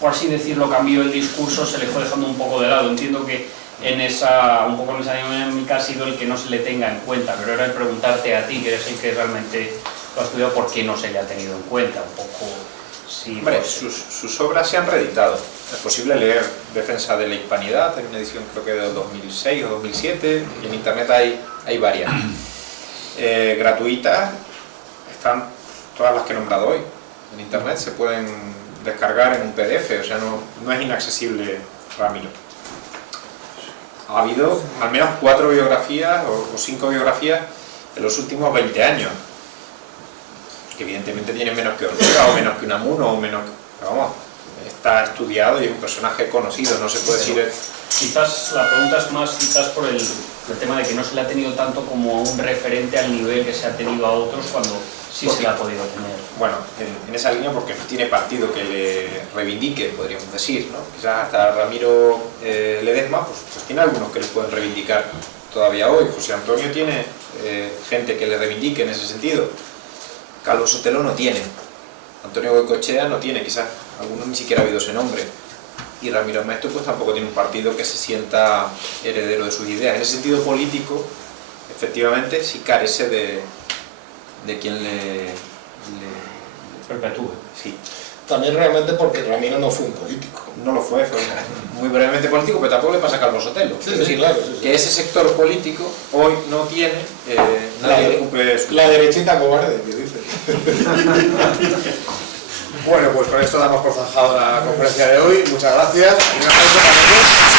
por así decirlo, cambió el discurso, se le fue dejando un poco de lado. Entiendo que un poco en esa dinámica ha sido el que no se le tenga en cuenta, pero era el preguntarte a ti, que eres el que realmente lo ha estudiado, por qué no se le ha tenido en cuenta, un poco. Sí, Hombre, pues, sus obras se han reeditado. Es posible leer Defensa de la Hispanidad, en una edición creo que de 2006 o 2007, y en internet hay varias. Gratuitas, están todas las que he nombrado hoy. En internet se pueden descargar en un PDF, o sea, no es inaccesible, Ramiro. Ha habido al menos 4 biografías o 5 biografías en los últimos 20 años, que evidentemente tienen menos que Ortega o menos que Unamuno o menos que... Pero vamos, está estudiado y es un personaje conocido, no se puede decir... quizás la pregunta es más por el tema de que no se le ha tenido tanto como un referente al nivel que se ha tenido a otros cuando sí se le ha podido tener. Bueno, en esa línea porque no tiene partido que le reivindique, podríamos decir, ¿no? Quizás hasta Ramiro Ledesma, pues tiene algunos que le pueden reivindicar todavía hoy. José Antonio tiene gente que le reivindique en ese sentido. Calvo Sotelo no tiene. Antonio Goicoechea no tiene, quizás algunos ni siquiera ha oído ese nombre. Y Ramiro Maestu pues tampoco tiene un partido que se sienta heredero de sus ideas. En ese sentido político, efectivamente, sí carece de quien le Perpetúe. sí. También realmente porque Ramiro no fue un político. No lo fue muy brevemente político, pero tampoco le pasa a Calvo Sotelo. Sí, Es decir, claro, sí. que ese sector político hoy no tiene nadie que ocupe su... La derechita cobarde, que dice. Bueno, pues con esto damos por zanjado la conferencia de hoy. Muchas gracias. Y un aplauso para todos.